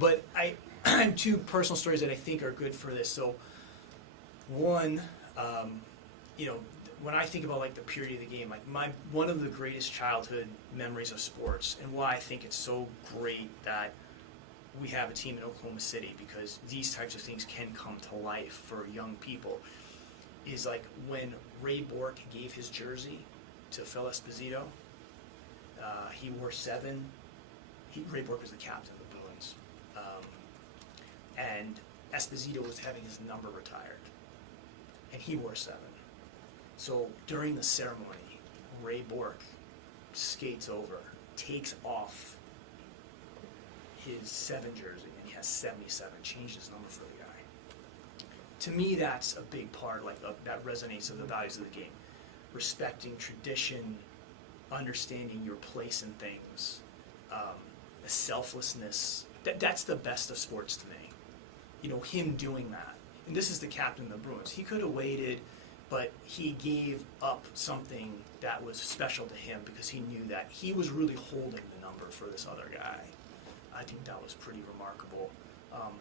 But I have two personal stories that I think are good for this. So, one, you know, when I think about like the purity of the game, like one of the greatest childhood memories of sports, and why I think it's so great that we have a team in Oklahoma City, because these types of things can come to life for young people, is like when Ray Bork gave his jersey to Phil Esposito. He wore 7. Ray Bork was the captain of the Bruins, and Esposito was having his number retired, and he wore 7. So during the ceremony, Ray Bork skates over, takes off his 7 jersey, and he has 77, changed his number for the guy. To me, that's a big part, like that resonates with the values of the game. Respecting tradition, understanding your place in things, the selflessness. That's the best of sports to me. You know, him doing that. And this is the captain of the Bruins. He could have waited, but he gave up something that was special to him because he knew that he was really holding the number for this other guy. I think that was pretty remarkable.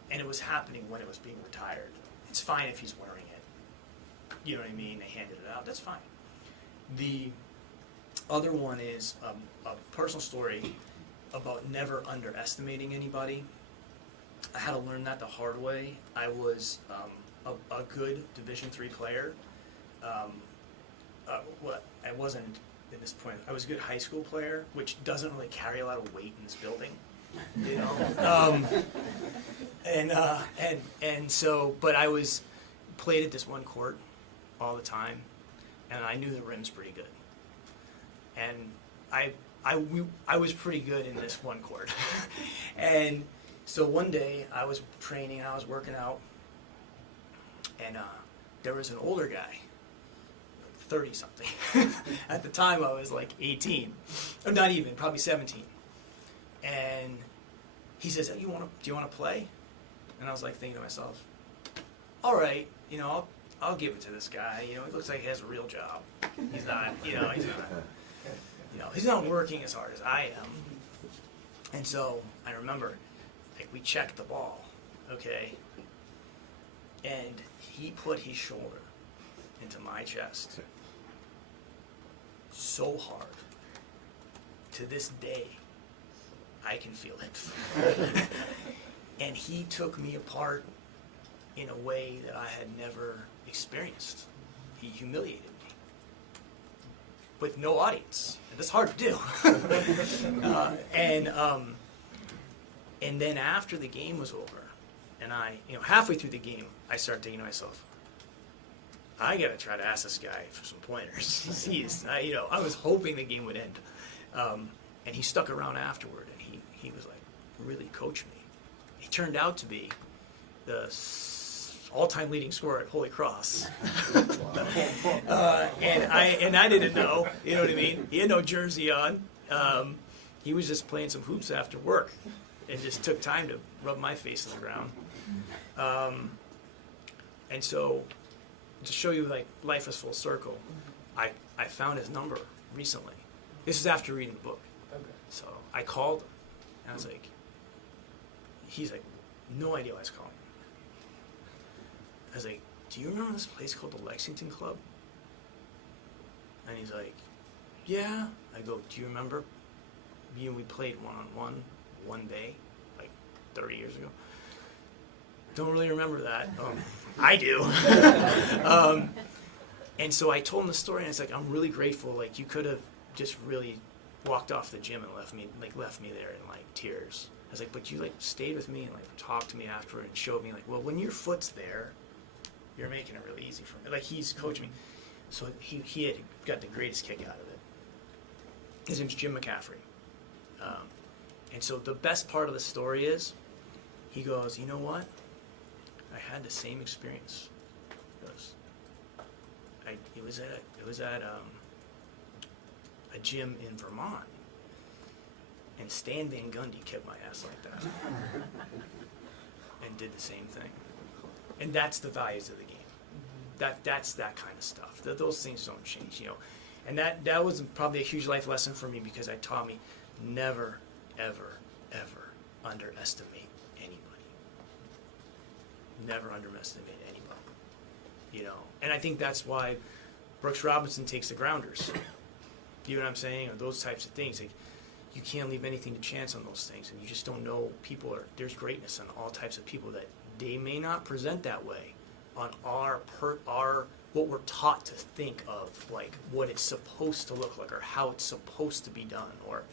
And it was happening when it was being retired. It's fine if he's wearing it. You know what I mean? They handed it out. That's fine. The other one is a personal story about never underestimating anybody. I had to learn that the hard way. I was a good Division III player. I wasn't at this point. I was a good high school player, which doesn't really carry a lot of weight in this building, you know. And so, but I played at this one court all the time, and I knew the rim's pretty good. And I was pretty good in this one court. And so one day I was training, I was working out, and there was an older guy, 30-something. At the time I was like 18, or not even, probably 17. And he says, do you want to play? And I was like thinking to myself, all right, you know, I'll give it to this guy. You know, he looks like he has a real job. He's not, he's not working as hard as I am. And so I remember, like, we checked the ball, okay? And he put his shoulder into my chest so hard. To this day, I can feel it. And he took me apart in a way that I had never experienced. He humiliated me with no audience. And that's hard to do. And then after the game was over, and halfway through the game, I started thinking to myself, I gotta try to ask this guy for some pointers. I was hoping the game would end. And he stuck around afterward, and he was like, really coached me. He turned out to be the all-time leading scorer at Holy Cross. And I didn't know, you know what I mean? He had no jersey on. He was just playing some hoops after work, and just took time to rub my face on the ground. And so, to show you like life is full circle, I found his number recently. This is after reading the book. Okay. So I called him, and I was like, he's like, no idea why I was calling. I was like, do you remember this place called the Lexington Club? And he's like, yeah. I go, do you remember? We played one-on-one one day, like 30 years ago. Don't really remember that. I do. And so I told him the story, and it's like, I'm really grateful. Like, you could have just really walked off the gym and left me there in like tears. I was like, but you like stayed with me and like talked to me afterward and showed me like, well, when your foot's there, you're making it really easy for me. Like, he's coaching me. So he had got the greatest kick out of it. His name's Jim McCaffrey. And so the best part of the story is, he goes, you know what? I had the same experience. He goes, it was at a gym in Vermont, And Stan Van Gundy kicked my ass like that. And did the same thing. And that's the values of the game. That's that kind of stuff. Those things don't change, you know. And that was probably a huge life lesson for me, because it taught me never, ever, ever underestimate anybody. Never underestimate anybody. You know. And I think that's why Brooks Robinson takes the grounders. You know what I'm saying? Or those types of things. Like, you can't leave anything to chance on those things, and you just don't know there's greatness in all types of people that they may not present that way on our what we're taught to think of, like what it's supposed to look like or how it's supposed to be done, or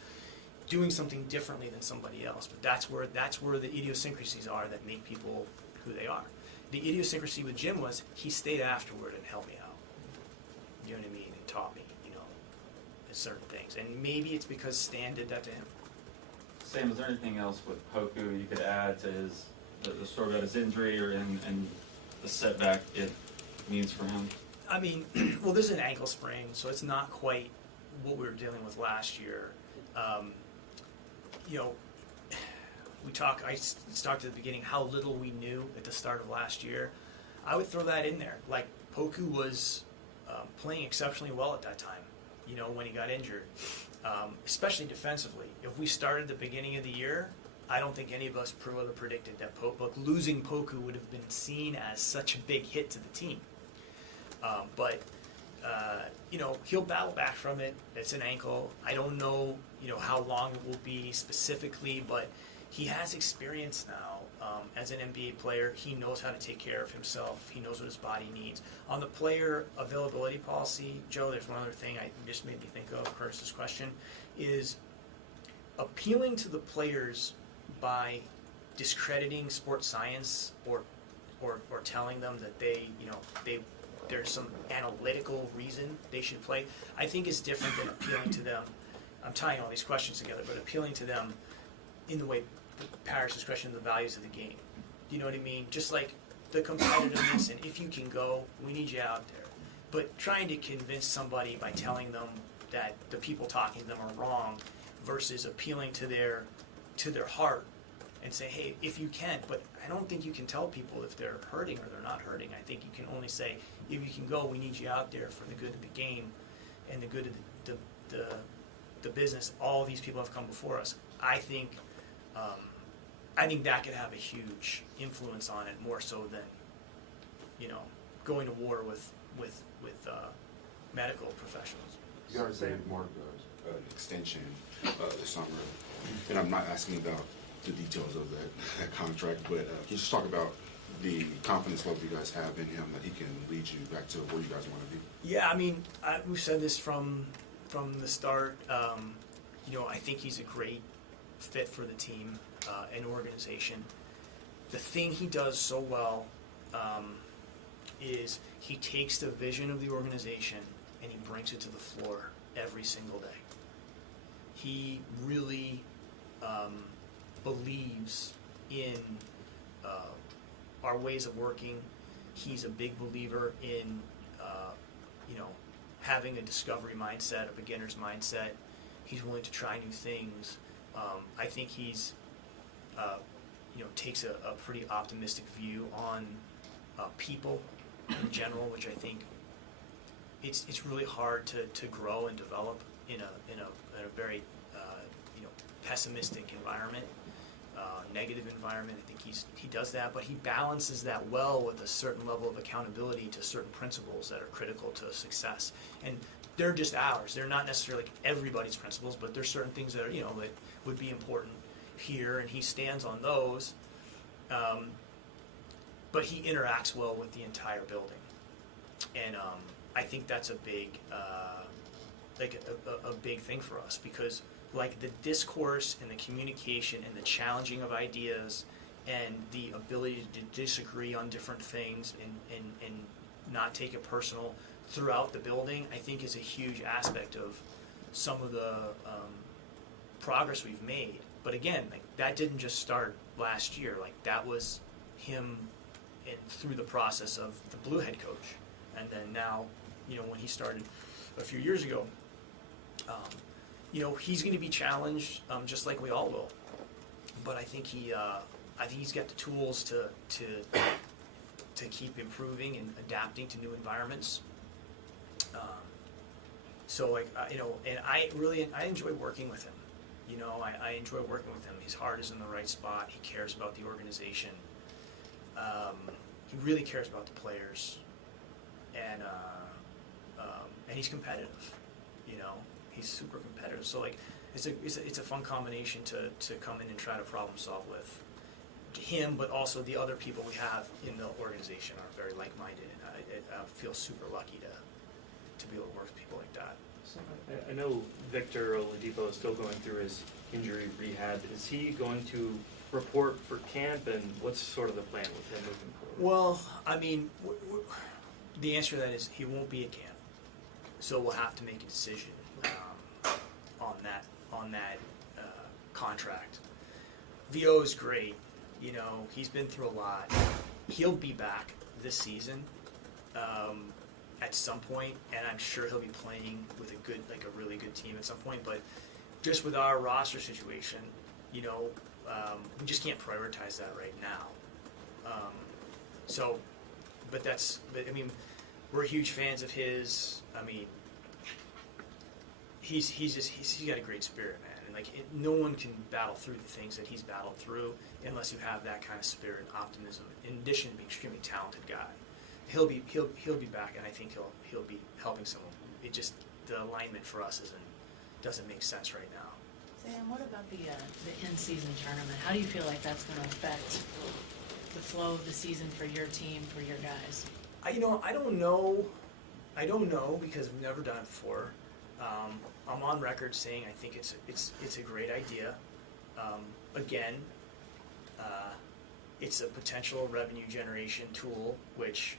doing something differently than somebody else. But that's where the idiosyncrasies are that make people who they are. The idiosyncrasy with Jim was he stayed afterward and helped me out. You know what I mean? And taught me, you know, certain things. And maybe it's because Stan did that to him. Sam, is there anything else with Poku you could add to the story about his injury and the setback it means for him? I mean, well, this is an ankle sprain, so it's not quite what we were dealing with last year. You know, I talked at the beginning how little we knew at the start of last year. I would throw that in there. Like, Poku was playing exceptionally well at that time, you know, when he got injured, especially defensively. If we started the beginning of the year, I don't think any of us would have predicted that losing Poku would have been seen as such a big hit to the team. But you know, he'll battle back from it. It's an ankle. I don't know, you know, how long it will be specifically, but he has experience now as an NBA player. He knows how to take care of himself. He knows what his body needs. On the player availability policy, Joe, there's one other thing I just made me think of. Curtis's question is appealing to the players by discrediting sports science or telling them that there's some analytical reason they should play, I think is different than appealing to them. I'm tying all these questions together, but appealing to them in the way Parrish's question, the values of the game. You know what I mean? Just like the competitiveness, and if you can go, we need you out there. But trying to convince somebody by telling them that the people talking to them are wrong versus appealing to their heart and say, hey, if you can. But I don't think you can tell people if they're hurting or they're not hurting. I think you can only say, if you can go, we need you out there for the good of the game and the good of the business. All these people have come before us. I think that could have a huge influence on it, more so than, you know, going to war with medical professionals. You guys say more an extension this summer, and I'm not asking about the details of that contract, but can you just talk about the confidence level you guys have in him, that he can lead you back to where you guys want to be? Yeah, I mean, we've said this from the start. You know, I think he's a great fit for the team and organization. The thing he does so well is he takes the vision of the organization and he brings it to the floor every single day. He really believes in our ways of working. He's a big believer in you know, having a discovery mindset, a beginner's mindset. He's willing to try new things. I think he's you know, takes a pretty optimistic view on people in general, which I think it's really hard to grow and develop in a very you know, pessimistic environment, negative environment. I think he does that, but he balances that well with a certain level of accountability to certain principles that are critical to success. And they're just ours. They're not necessarily like everybody's principles, but there's certain things that are, you know, that would be important here, and he stands on those. But he interacts well with the entire building, and I think that's a big, like a big thing for us, because like the discourse and the communication and the challenging of ideas and the ability to disagree on different things and not take it personal throughout the building, I think is a huge aspect of some of the progress we've made. But again, like that didn't just start last year. Like that was him through the process of the Blue head coach, and then now, you know, when he started a few years ago, he's going to be challenged, just like we all will. But I think he's got the tools to keep improving and adapting to new environments. So and I enjoy working with him. I enjoy working with him. His heart is in the right spot. He cares about the organization. He really cares about the players, and he's competitive. He's super competitive. So it's a fun combination to come in and try to problem solve with him, but also the other people we have in the organization are very like-minded, and I feel super lucky to be able to work with people like that. So I know Victor Oladipo is still going through his injury rehab. Is he going to report for camp, and what's sort of the plan with him moving forward? Well, I mean, the answer to that is he won't be at camp, so we'll have to make a decision on that contract. VO is great. He's been through a lot. He'll be back this season at some point, and I'm sure he'll be playing with a really good team at some point. But just with our roster situation, we just can't prioritize that right now. But I mean, we're huge fans of his. I mean, he's got a great spirit, man, and no one can battle through the things that he's battled through unless you have that kind of spirit and optimism. In addition to being an extremely talented guy, he'll be back, and I think he'll be helping someone. It just, the alignment for us doesn't make sense right now. Sam, what about the in-season tournament? How do you feel like that's going to affect the flow of the season for your team, for your guys? I don't know. I don't know because we've never done it before. I'm on record saying I think it's a great idea. Again, it's a potential revenue generation tool, which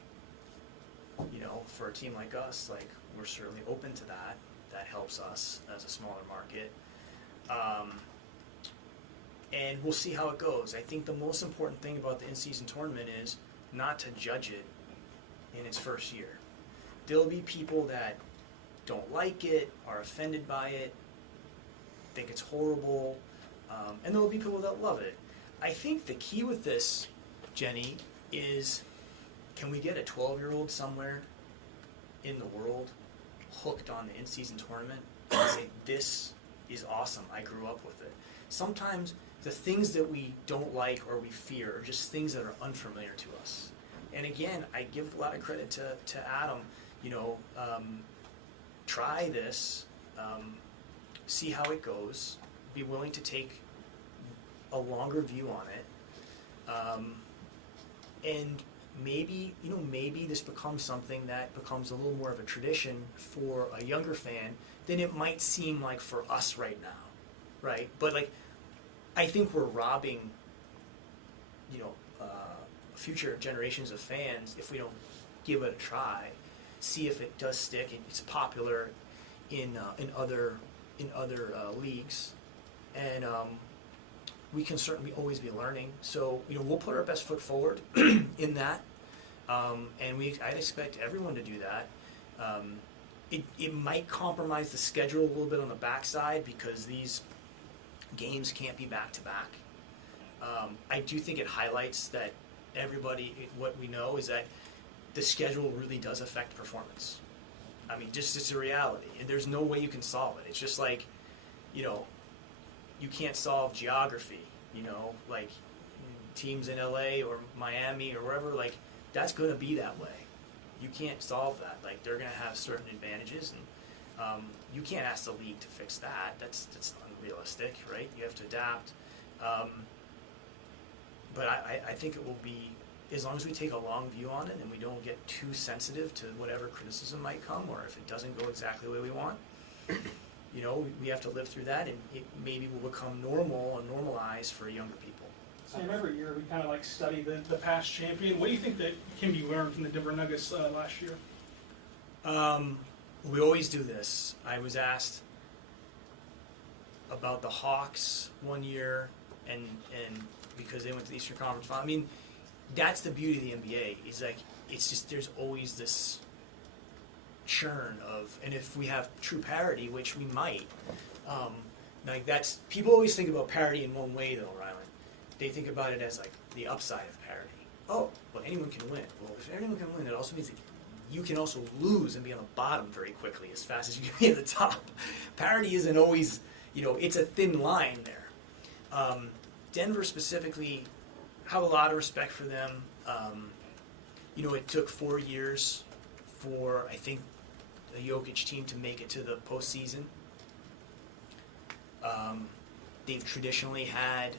for a team like us, we're certainly open to that. That helps us as a smaller market. And we'll see how it goes. I think the most important thing about the in-season tournament is not to judge it in its first year. There'll be people that don't like it, are offended by it, think it's horrible, and there'll be people that love it. I think the key with this, Jenny, is can we get a 12-year-old somewhere in the world hooked on the in-season tournament and say, this is awesome, I grew up with it. Sometimes the things that we don't like or we fear are just things that are unfamiliar to us. And again, I give a lot of credit to Adam, try this, see how it goes, be willing to take a longer view on it, and maybe this becomes something that becomes a little more of a tradition for a younger fan than it might seem like for us right now, right? But I think we're robbing, future generations of fans if we don't give it a try, see if it does stick and it's popular in other leagues, and we can certainly always be learning. So we'll put our best foot forward in that, and I'd expect everyone to do that. It might compromise the schedule a little bit on the backside because these games can't be back to back. I do think it highlights that what we know is that the schedule really does affect performance. I mean, just it's a reality, and there's no way you can solve it. It's just like, you can't solve geography, teams in LA or Miami or wherever, that's going to be that way. You can't solve that. They're going to have certain advantages, and you can't ask the league to fix that. That's unrealistic, right? You have to adapt. But I think it will be, as long as we take a long view on it and we don't get too sensitive to whatever criticism might come, or if it doesn't go exactly the way we want, we have to live through that, and it maybe will become normal and normalized for younger people. Sam, every year we kind of study the past champion. What do you think that can be learned from the Denver Nuggets last year? We always do this. I was asked about the Hawks one year, and because they went to the Eastern Conference Final. I mean, that's the beauty of the NBA. It's just there's always this churn of, and if we have true parity, which we might, Like that's people always think about parity in one way though, Rylan. They think about it as like the upside of parity. Oh, well, anyone can win. Well, if anyone can win, it also means that you can also lose and be on the bottom very quickly as fast as you can be at the top. Parity isn't always, it's a thin line there. Denver specifically, have a lot of respect for them. It took 4 years for, I think, the Jokic team to make it to the postseason. They've traditionally had,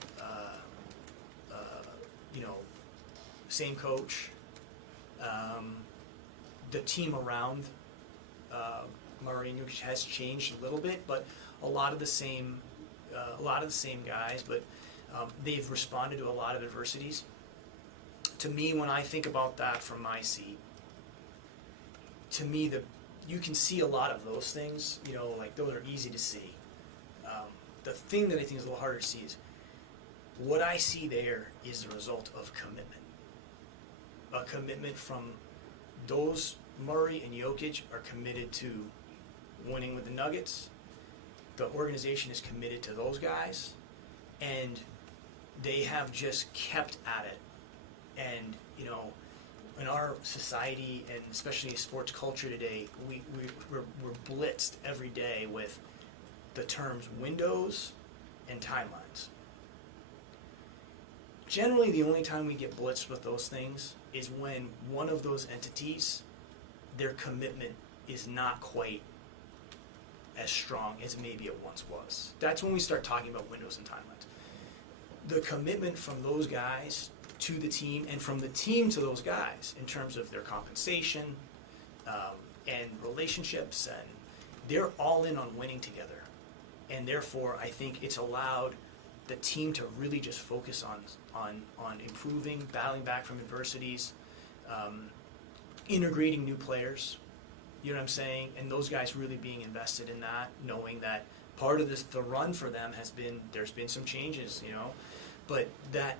same coach. The team around Murray and Jokic has changed a little bit, but a lot of the same guys. But they've responded to a lot of adversities. To me, when I think about that from my seat, to me you can see a lot of those things. Like those are easy to see. The thing that I think is a little harder to see is what I see there is the result of commitment. A commitment from those Murray and Jokic are committed to winning with the Nuggets. The organization is committed to those guys, and they have just kept at it. And in our society and especially sports culture today, we're blitzed every day with the terms windows and timelines. Generally, the only time we get blitzed with those things is when one of those entities, their commitment is not quite as strong as maybe it once was. That's when we start talking about windows and timelines. The commitment from those guys to the team and from the team to those guys in terms of their compensation and relationships, and they're all in on winning together. And therefore, I think it's allowed the team to really just focus on improving, battling back from adversities, integrating new players. You know what I'm saying? And those guys really being invested in that, knowing that part of the run for them has been, there's been some changes, but that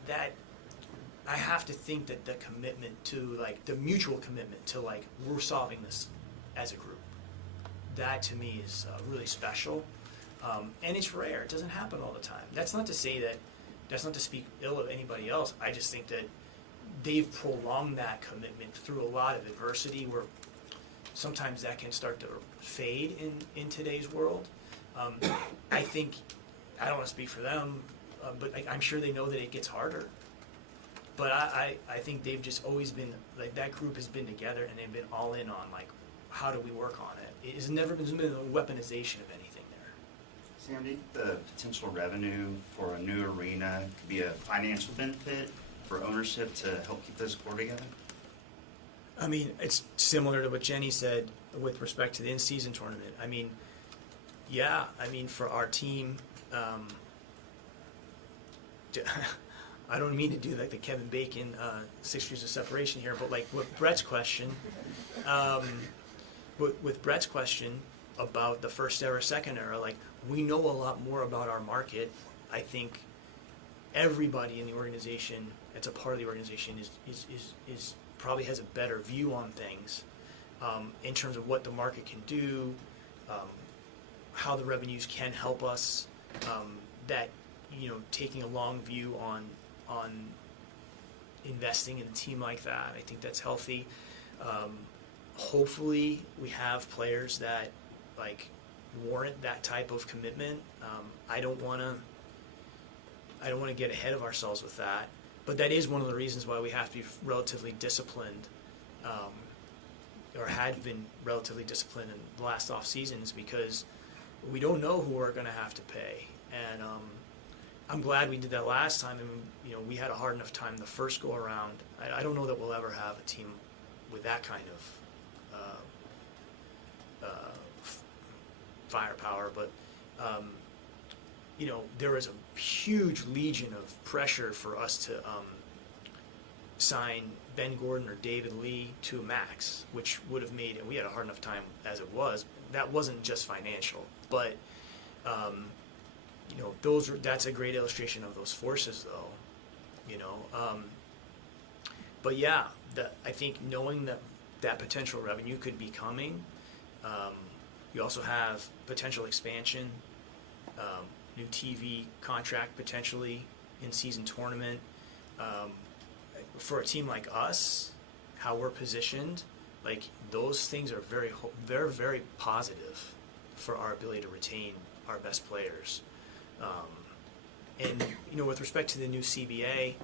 I have to think that the commitment to, like, the mutual commitment to, like, we're solving this as a group, that to me is really special. And it's rare. It doesn't happen all the time. That's not to speak ill of anybody else. I just think that they've prolonged that commitment through a lot of adversity where sometimes that can start to fade in today's world. I think, I don't want to speak for them, but I'm sure they know that it gets harder. But I think they've just always been, like, that group has been together and they've been all in on, like, how do we work on it? It has never been a weaponization of anything there. Sam, do you think the potential revenue for a new arena could be a financial benefit for ownership to help keep this core together? I mean, it's similar to what Jenny said with respect to the in-season tournament. I mean, yeah, for our team, I don't mean to do like the Kevin Bacon 6 years of separation here, but like with Brett's question, with Brett's question about the first era, second era, like, we know a lot more about our market. I think everybody in the organization, that's a part of the organization, is probably has a better view on things in terms of what the market can do, how the revenues can help us. That taking a long view on investing in a team like that, I think that's healthy. Hopefully, we have players that like warrant that type of commitment. I don't want to get ahead of ourselves with that, but that is one of the reasons why we have to be relatively disciplined, or had been relatively disciplined in the last off seasons, because we don't know who we're going to have to pay. And I'm glad we did that last time, and we had a hard enough time the first go around. I don't know that we'll ever have a team with that kind of firepower, but there was a huge legion of pressure for us to sign Ben Gordon or David Lee to a max, which would have made it. We had a hard enough time as it was. That wasn't just financial, but that's a great illustration of those forces, though. But yeah, I think knowing that potential revenue could be coming. You also have potential expansion new TV contract potentially, in-season tournament. For a team like us, how we're positioned, like those things are very, very positive for our ability to retain our best players. And with respect to the new CBA,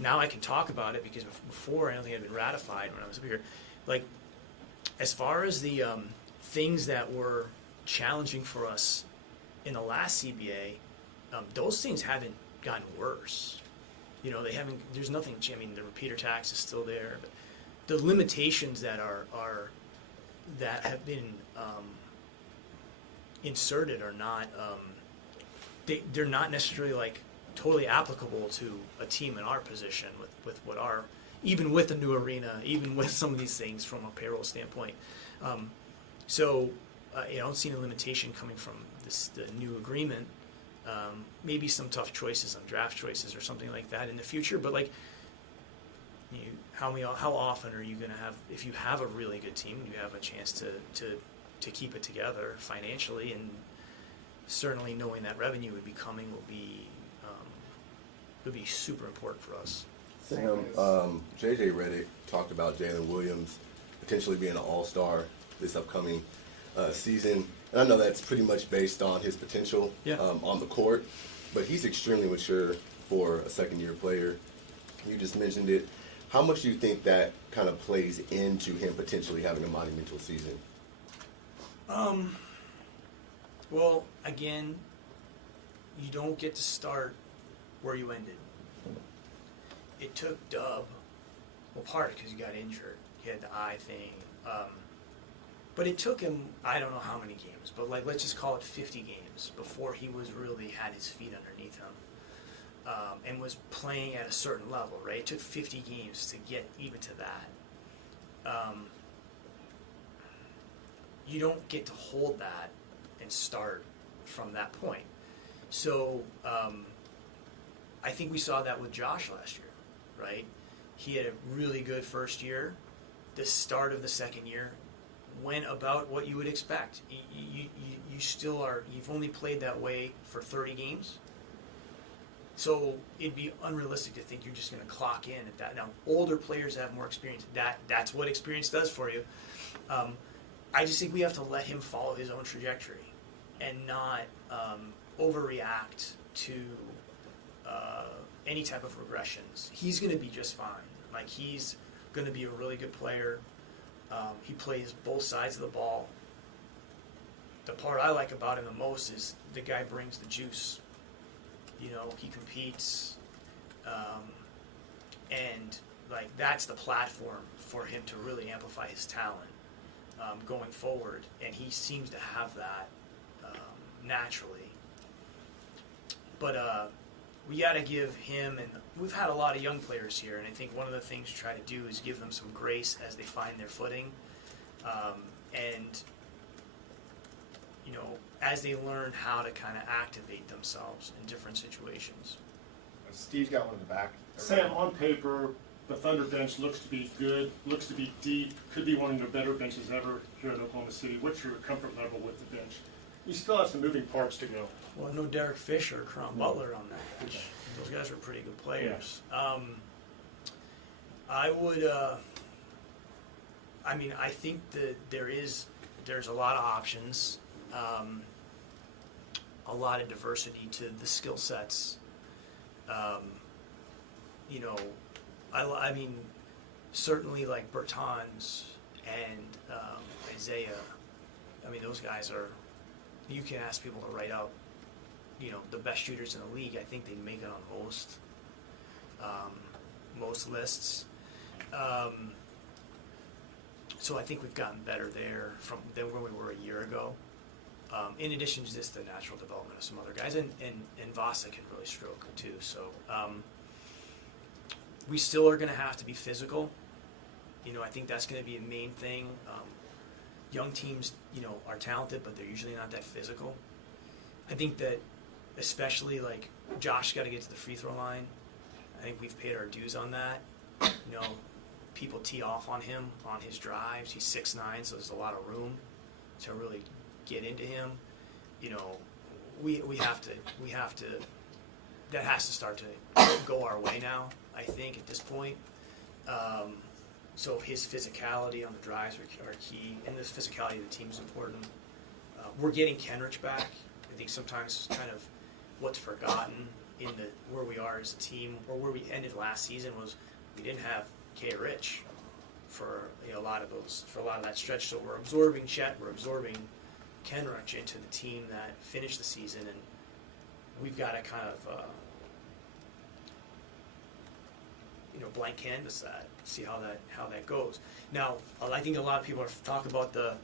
now I can talk about it because before I don't think it had been ratified when I was up here. Like, as far as the things that were challenging for us in the last CBA, those things haven't gotten worse. They haven't. There's nothing. I mean, the repeater tax is still there, but the limitations that that have been inserted are not. They're not necessarily like totally applicable to a team in our position with what our, even with the new arena, even with some of these things from a payroll standpoint. So I don't see any limitation coming from the new agreement. Maybe some tough choices on draft choices or something like that in the future, but like, how often are you going to have, if you have a really good team, you have a chance to keep it together financially, and certainly knowing that revenue would be coming would be super important for us. Sam, JJ Redick talked about Jalen Williams potentially being an all-star this upcoming season. And I know that's pretty much based on his potential on the court, but he's extremely mature for a second-year player. You just mentioned it. How much do you think that kind of plays into him potentially having a monumental season? Well, again, you don't get to start where you ended. It took Dub, well, part because he got injured. He had the eye thing. But it took him, I don't know how many games, but like, let's just call it 50 games before he was really had his feet underneath him and was playing at a certain level, right? It took 50 games to get even to that. You don't get to hold that and start from that point. So I think we saw that with Josh last year, right? He had a really good first year. The start of the second year went about what you would expect. You still are, you've only played that way for 30 games. So it'd be unrealistic to think you're just going to clock in at that. Now, older players have more experience. That's what experience does for you. I just think we have to let him follow his own trajectory and not overreact to any type of regressions. He's going to be just fine. Like, he's going to be a really good player. He plays both sides of the ball. The part I like about him the most is the guy brings the juice. He competes, and like that's the platform for him to really amplify his talent going forward. And he seems to have that naturally. But we got to give him, and we've had a lot of young players here, and I think one of the things we try to do is give them some grace as they find their footing, and as they learn how to kind of activate themselves in different situations. Steve's got one in the back. Sam, on paper, the Thunder bench looks to be good, looks to be deep, could be one of the better benches ever here in Oklahoma City. What's your comfort level with the bench? You still have some moving parts to go. Well, no Derek Fisher or Crum Butler on that bench. Those guys are pretty good players. I would, I think that there's a lot of options, a lot of diversity to the skill sets. Certainly like Bertans and Isaiah, those guys are, you can ask people to write out, the best shooters in the league. I think they make it on most lists. So I think we've gotten better there than where we were a year ago. In addition to just the natural development of some other guys, and Vasa can really stroke too. So we still are going to have to be physical. I think that's going to be a main thing. Young teams, are talented, but they're usually not that physical. I think that especially like Josh's got to get to the free throw line. I think we've paid our dues on that. People tee off on him on his drives. He's 6'9", so there's a lot of room to really get into him. we have to, that has to start to go our way now, I think, at this point. So his physicality on the drives are key, and the physicality of the team is important. We're getting Kenrich back. I think sometimes kind of what's forgotten in the where we are as a team, or where we ended last season, was we didn't have K. Rich for a lot of that stretch. So we're absorbing Chet, we're absorbing Kenrich into the team that finished the season, and we've got to kind of blank canvas that, see how that goes. Now, I think a lot of people are talk about the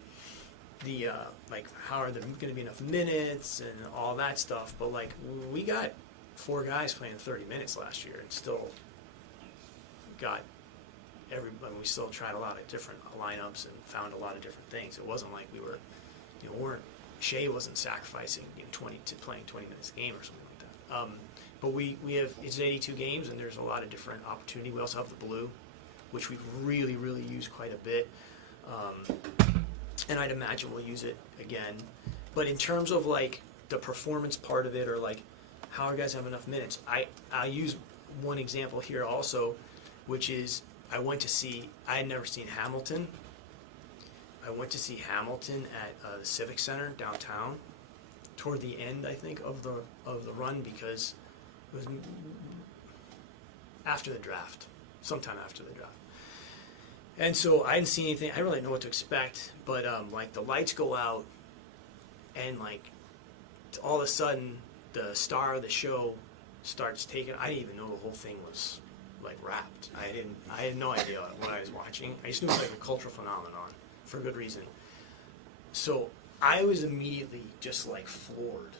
like, how are there going to be enough minutes and all that stuff, but like, we got 4 guys playing 30 minutes last year and still got everybody. We still tried a lot of different lineups and found a lot of different things. It wasn't like we were, Shea wasn't sacrificing 20 to playing 20 minutes a game or something like that. But we have, it's 82 games, and there's a lot of different opportunity. We also have the blue, which we've really, really used quite a bit. And I'd imagine we'll use it again. But in terms of like the performance part of it, or like how our guys have enough minutes, I use one example here also, which is I had never seen Hamilton. I went to see Hamilton at the Civic Center downtown toward the end, I think, of the run, because it was after the draft, sometime after the draft. And so I didn't see anything. I didn't really know what to expect, but like the lights go out, and like all of a sudden the star of the show starts taking. I didn't even know the whole thing was like wrapped. I had no idea what I was watching. I just knew it was like a cultural phenomenon for good reason. So I was immediately just like floored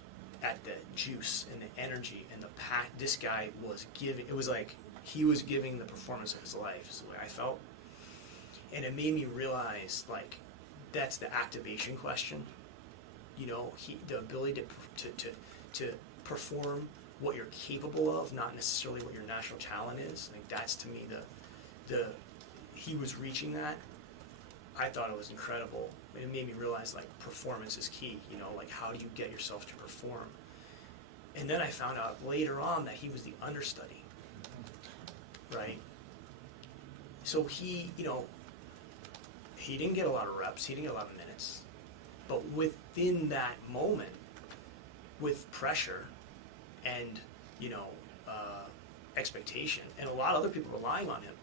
at the juice and the energy and the pack this guy was giving. It was like he was giving the performance of his life, is the way I felt. And it made me realize, like, that's the activation question. The ability to perform what you're capable of, not necessarily what your natural talent is. Like, that's to me he was reaching that. I thought it was incredible. It made me realize, like, performance is key. Like, how do you get yourself to perform? And then I found out later on that he was the understudy, right? So he didn't get a lot of reps, he didn't get a lot of minutes, but within that moment, with pressure and expectation, and a lot of other people relying on him,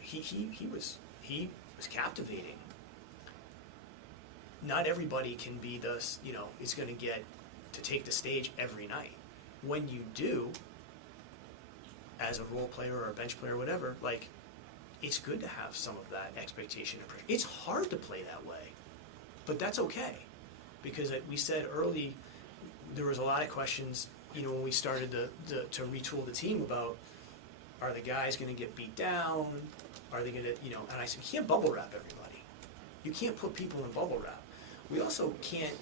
he was captivating. Not everybody can be is going to get to take the stage every night. When you do, as a role player or a bench player or whatever, like, it's good to have some of that expectation and pressure. It's hard to play that way, but that's okay, because we said early, there was a lot of questions, when we started to retool the team about, are the guys going to get beat down? Are they going to, and I said, you can't bubble wrap everybody. You can't put people in bubble wrap. We also can't,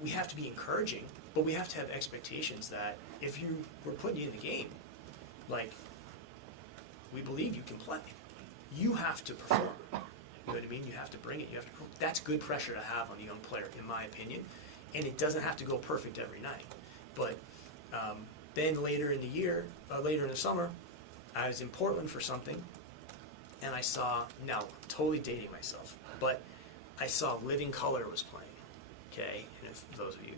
we have to be encouraging, but we have to have expectations that if we're putting you in the game, like, we believe you can play. You have to perform. You know what I mean? You have to bring it. You have to. That's good pressure to have on a young player, in my opinion. And it doesn't have to go perfect every night. But then later in the year, later in the summer, I was in Portland for something, and I saw. Now, totally dating myself, but I saw Living Color was playing. Okay, and if those of you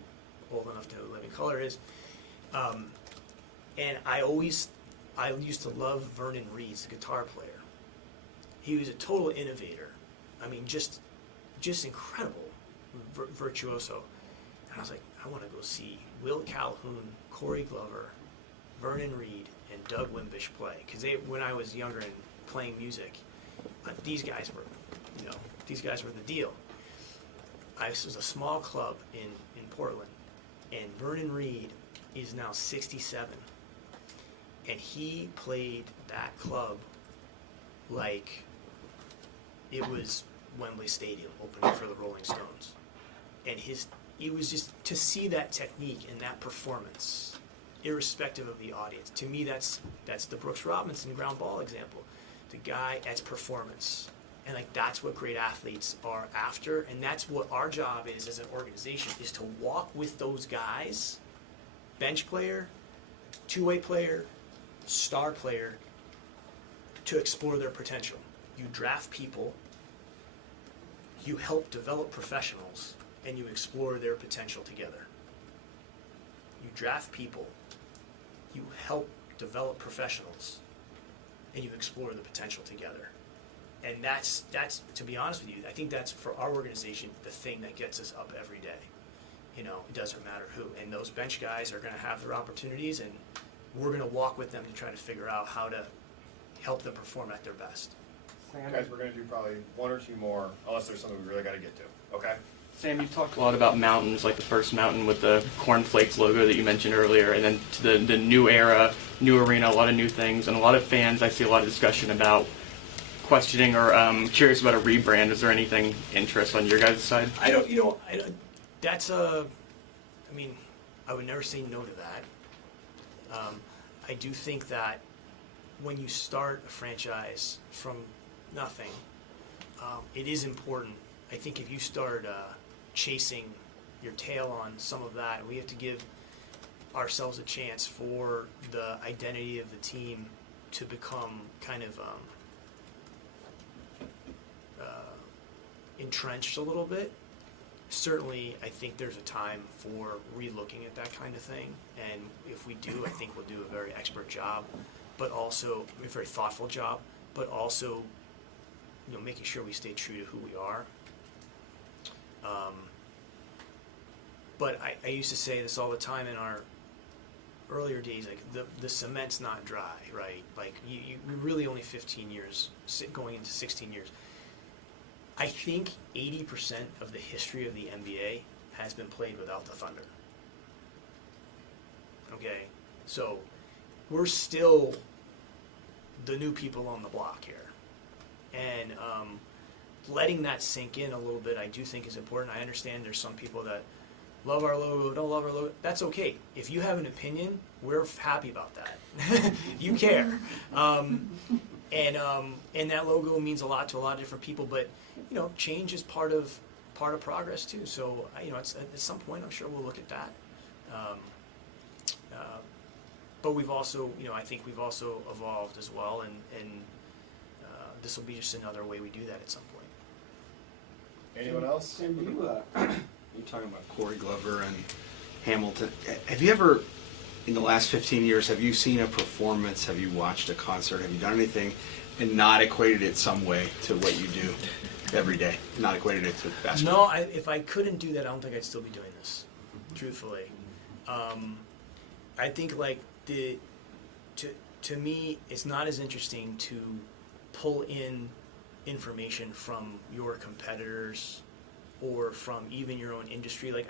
old enough to know what Living Color is, and I used to love Vernon Reed's, the guitar player. He was a total innovator. I mean, just incredible, virtuoso. And I was like, I want to go see Will Calhoun, Corey Glover, Vernon Reed, and Doug Wimbish play. Because when I was younger and playing music, these guys were the deal. This was a small club in Portland, and Vernon Reed is now 67. And he played that club like it was Wembley Stadium opening for the Rolling Stones. And it was just, to see that technique and that performance, irrespective of the audience, to me that's the Brooks Robinson ground ball example. The guy, that's performance. And like that's what great athletes are after, and that's what our job is as an organization, is to walk with those guys, bench player, two-way player, star player, to explore their potential. You draft people, you help develop professionals, and you explore their potential together. You draft people, you help develop professionals, and you explore the potential together. And that's to be honest with you, I think that's for our organization the thing that gets us up every day. You know, it doesn't matter who. And those bench guys are going to have their opportunities, and we're going to walk with them to try to figure out how to help them perform at their best. Guys, we're gonna do probably one or two more, unless there's something we really gotta get to, okay? Sam, you've talked a lot about mountains, like the first mountain with the cornflakes logo that you mentioned earlier, and then to the new era, new arena, a lot of new things, and a lot of fans, I see a lot of discussion about questioning or curious about a rebrand. Is there anything interest on your guys' side? I don't, that's I mean, I would never say no to that. I do think that when you start a franchise from nothing, it is important. I think if you start chasing your tail on some of that, we have to give ourselves a chance for the identity of the team to become kind of entrenched a little bit. Certainly, I think there's a time for re-looking at that kind of thing, and if we do, I think we'll do a very expert job, but also a very thoughtful job, but also, making sure we stay true to who we are. But I used to say this all the time in our earlier days, like the cement's not dry, right? Like we're really only 15 years, going into 16 years. I think 80% of the history of the NBA has been played without the Thunder. Okay, so we're still the new people on the block here. And letting that sink in a little bit, I do think is important. I understand there's some people that love our logo, don't love our logo. That's okay. If you have an opinion, we're happy about that. You care. And that logo means a lot to a lot of different people, but change is part of progress too. So it's, at some point, I'm sure we'll look at that. But we've also, I think we've also evolved as well, and this will be just another way we do that at some point. Anyone else? Sam, you're talking about Corey Glover and Hamilton. Have you ever, in the last 15 years, have you seen a performance, have you watched a concert, have you done anything and not equated it some way to what you do every day, not equated it to basketball? No, if I couldn't do that, I don't think I'd still be doing this, truthfully. I think to me, it's not as interesting to pull in information from your competitors or from even your own industry. Like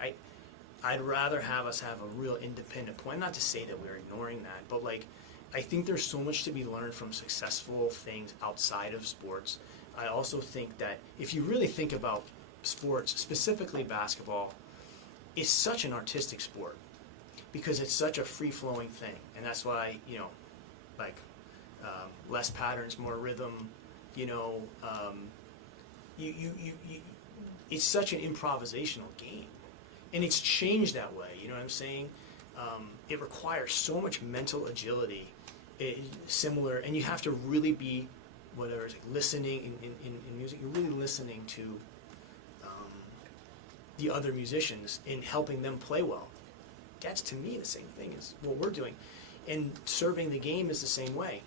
I'd rather have us have a real independent point. Not to say that we're ignoring that, but I think there's so much to be learned from successful things outside of sports. I also think that if you really think about sports, specifically basketball, it's such an artistic sport because it's such a free-flowing thing, and that's why less patterns, more rhythm. It's such an improvisational game, and it's changed that way. You know what I'm saying? It requires so much mental agility, similar, and you have to really be, whatever, it's like listening in music. You're really listening to the other musicians and helping them play well. That's to me the same thing as what we're doing, and serving the game is the same way.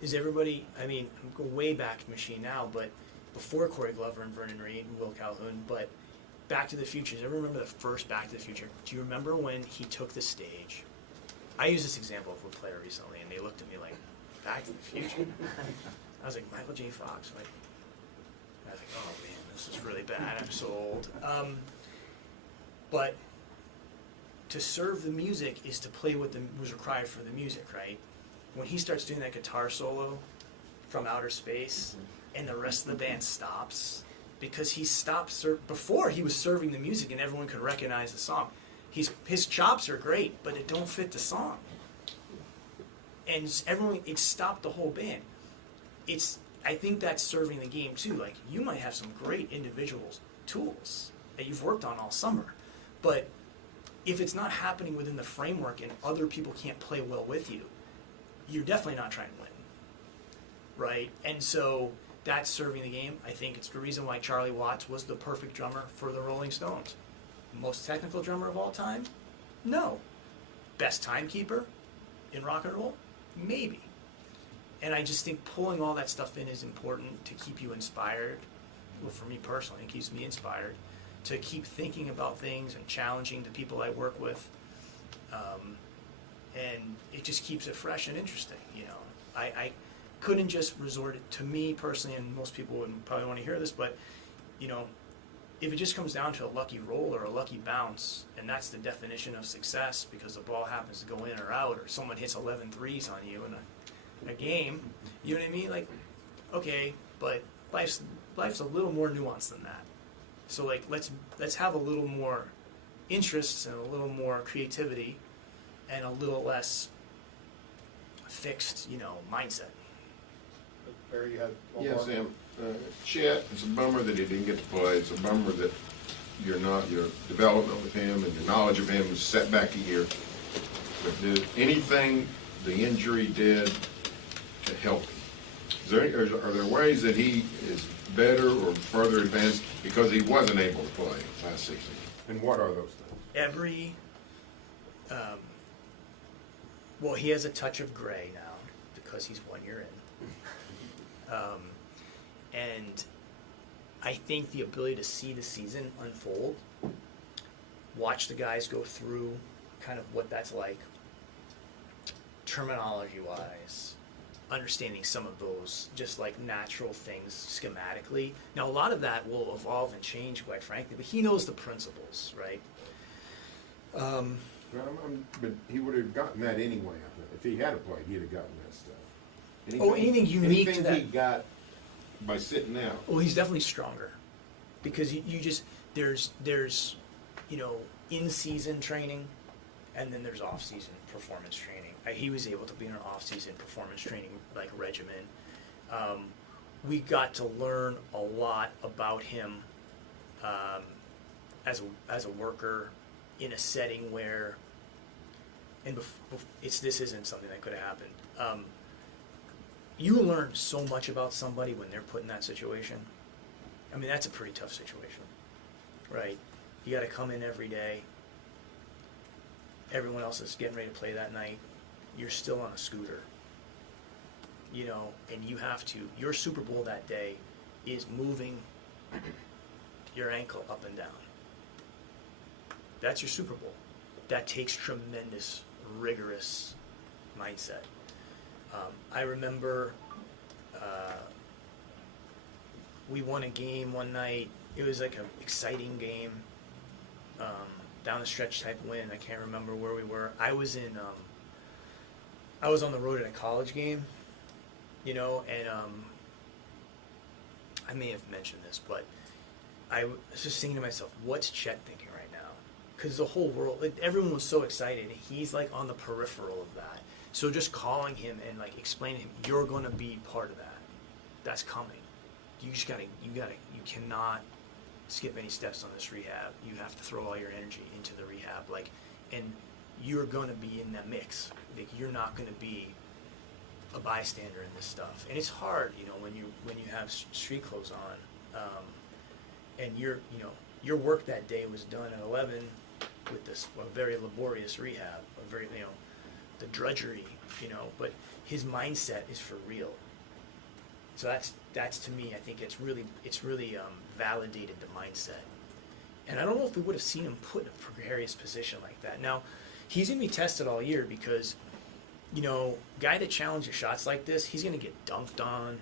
Is everybody? I mean, I'm going way back to Machine now, but before Corey Glover and Vernon Reid and Will Calhoun, but Back to the Future. Does everyone remember the first Back to the Future? Do you remember when he took the stage? I used this example of a player recently, and they looked at me like, Back to the Future? I was like, Michael J. Fox. I was like, oh man, this is really bad. I'm so old. But to serve the music is to play what was required for the music, right? When he starts doing that guitar solo from outer space, and the rest of the band stops, because he stopped before he was serving the music and everyone could recognize the song. His chops are great, but it don't fit the song. And everyone, it stopped the whole band. It's I think that's serving the game too. Like, you might have some great individual tools that you've worked on all summer, but if it's not happening within the framework and other people can't play well with you, you're definitely not trying to win, right? And so that's serving the game. I think it's the reason why Charlie Watts was the perfect drummer for the Rolling Stones. Most technical drummer of all time? No. Best timekeeper in rock and roll? Maybe. And I just think pulling all that stuff in is important to keep you inspired. Well, for me personally, it keeps me inspired to keep thinking about things and challenging the people I work with. And it just keeps it fresh and interesting, you know. I couldn't just resort it to me personally, and most people wouldn't probably want to hear this, but, you know, if it just comes down to a lucky roll or a lucky bounce, and that's the definition of success because the ball happens to go in or out, or someone hits 11 threes on you in a game, you know what I mean? Like, okay, but life's a little more nuanced than that. So like, let's have a little more interests and a little more creativity and a little less fixed, you know, mindset. Barry, you had one Yes, more? Sam. Chet, it's a bummer that he didn't get to play. It's a bummer that your development with him and your knowledge of him is set back a year. But did anything the injury did to help him? Are there ways that he is better or further advanced because he wasn't able to play last season? And what are those things? Well, he has a touch of gray now because he's 1 year in. And I think the ability to see the season unfold, watch the guys go through kind of what that's like, terminology-wise, understanding some of those just like natural things schematically. Now, a lot of that will evolve and change, quite frankly, but he knows the principles, right? But he would have gotten that anyway. I think. If he had played, he'd have gotten that stuff. Anything unique to that? Anything he got by sitting out. Well, he's definitely stronger because you just there's you know, in-season training and then there's off-season performance training. He was able to be in an off-season performance training like regimen. We got to learn a lot about him as a worker in a setting where, and this isn't something that could have happened. You learn so much about somebody when they're put in that situation. I mean, that's a pretty tough situation, right? You got to come in every day. Everyone else is getting ready to play that night. You're still on a scooter, you know, and you have to, your Super Bowl that day is moving your ankle up and down. That's your Super Bowl. That takes tremendous, rigorous mindset. I remember we won a game one night. It was like an exciting game, down the stretch type win. I can't remember where we were. I was on the road at a college game, you know, and I may have mentioned this, but I was just thinking to myself, what's Chet thinking right now? Because the whole world, like, everyone was so excited. He's like on the peripheral of that. So just calling him and like explaining to him, you're going to be part of that. That's coming. You cannot skip any steps on this rehab. You have to throw all your energy into the rehab, like, and you're going to be in that mix. Like, you're not going to be a bystander in this stuff. And it's hard, you know, when you have street clothes on, and your work that day was done at 11 with this very laborious rehab, the drudgery, you know, but his mindset is for real. So that's to me, I think it's really validated the mindset. And I don't know if we would have seen him put in a precarious position like that. Now, he's going to be tested all year because, you know, guy that challenges shots like this, he's going to get dunked on.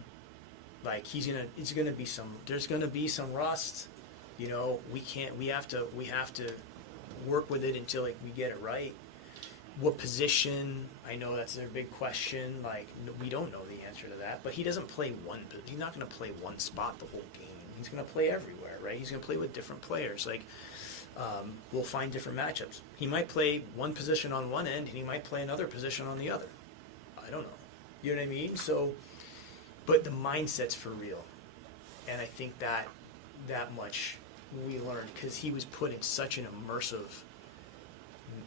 Like, there's going to be some rust. You know, we have to work with it until like we get it right. What position? I know that's their big question. Like, we don't know the answer to that. But he doesn't play he's not going to play one spot the whole game. He's going to play everywhere, right? He's going to play with different players. Like, we'll find different matchups. He might play one position on one end, and he might play another position on the other. I don't know. You know what I mean? So but the mindset's for real. And I think that much we learned, because he was put in such an immersive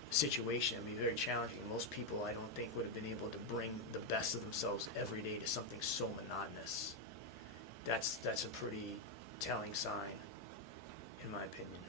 situation. I mean, very challenging. Most people, I don't think, would have been able to bring the best of themselves every day to something so monotonous. That's a pretty telling sign, in my opinion.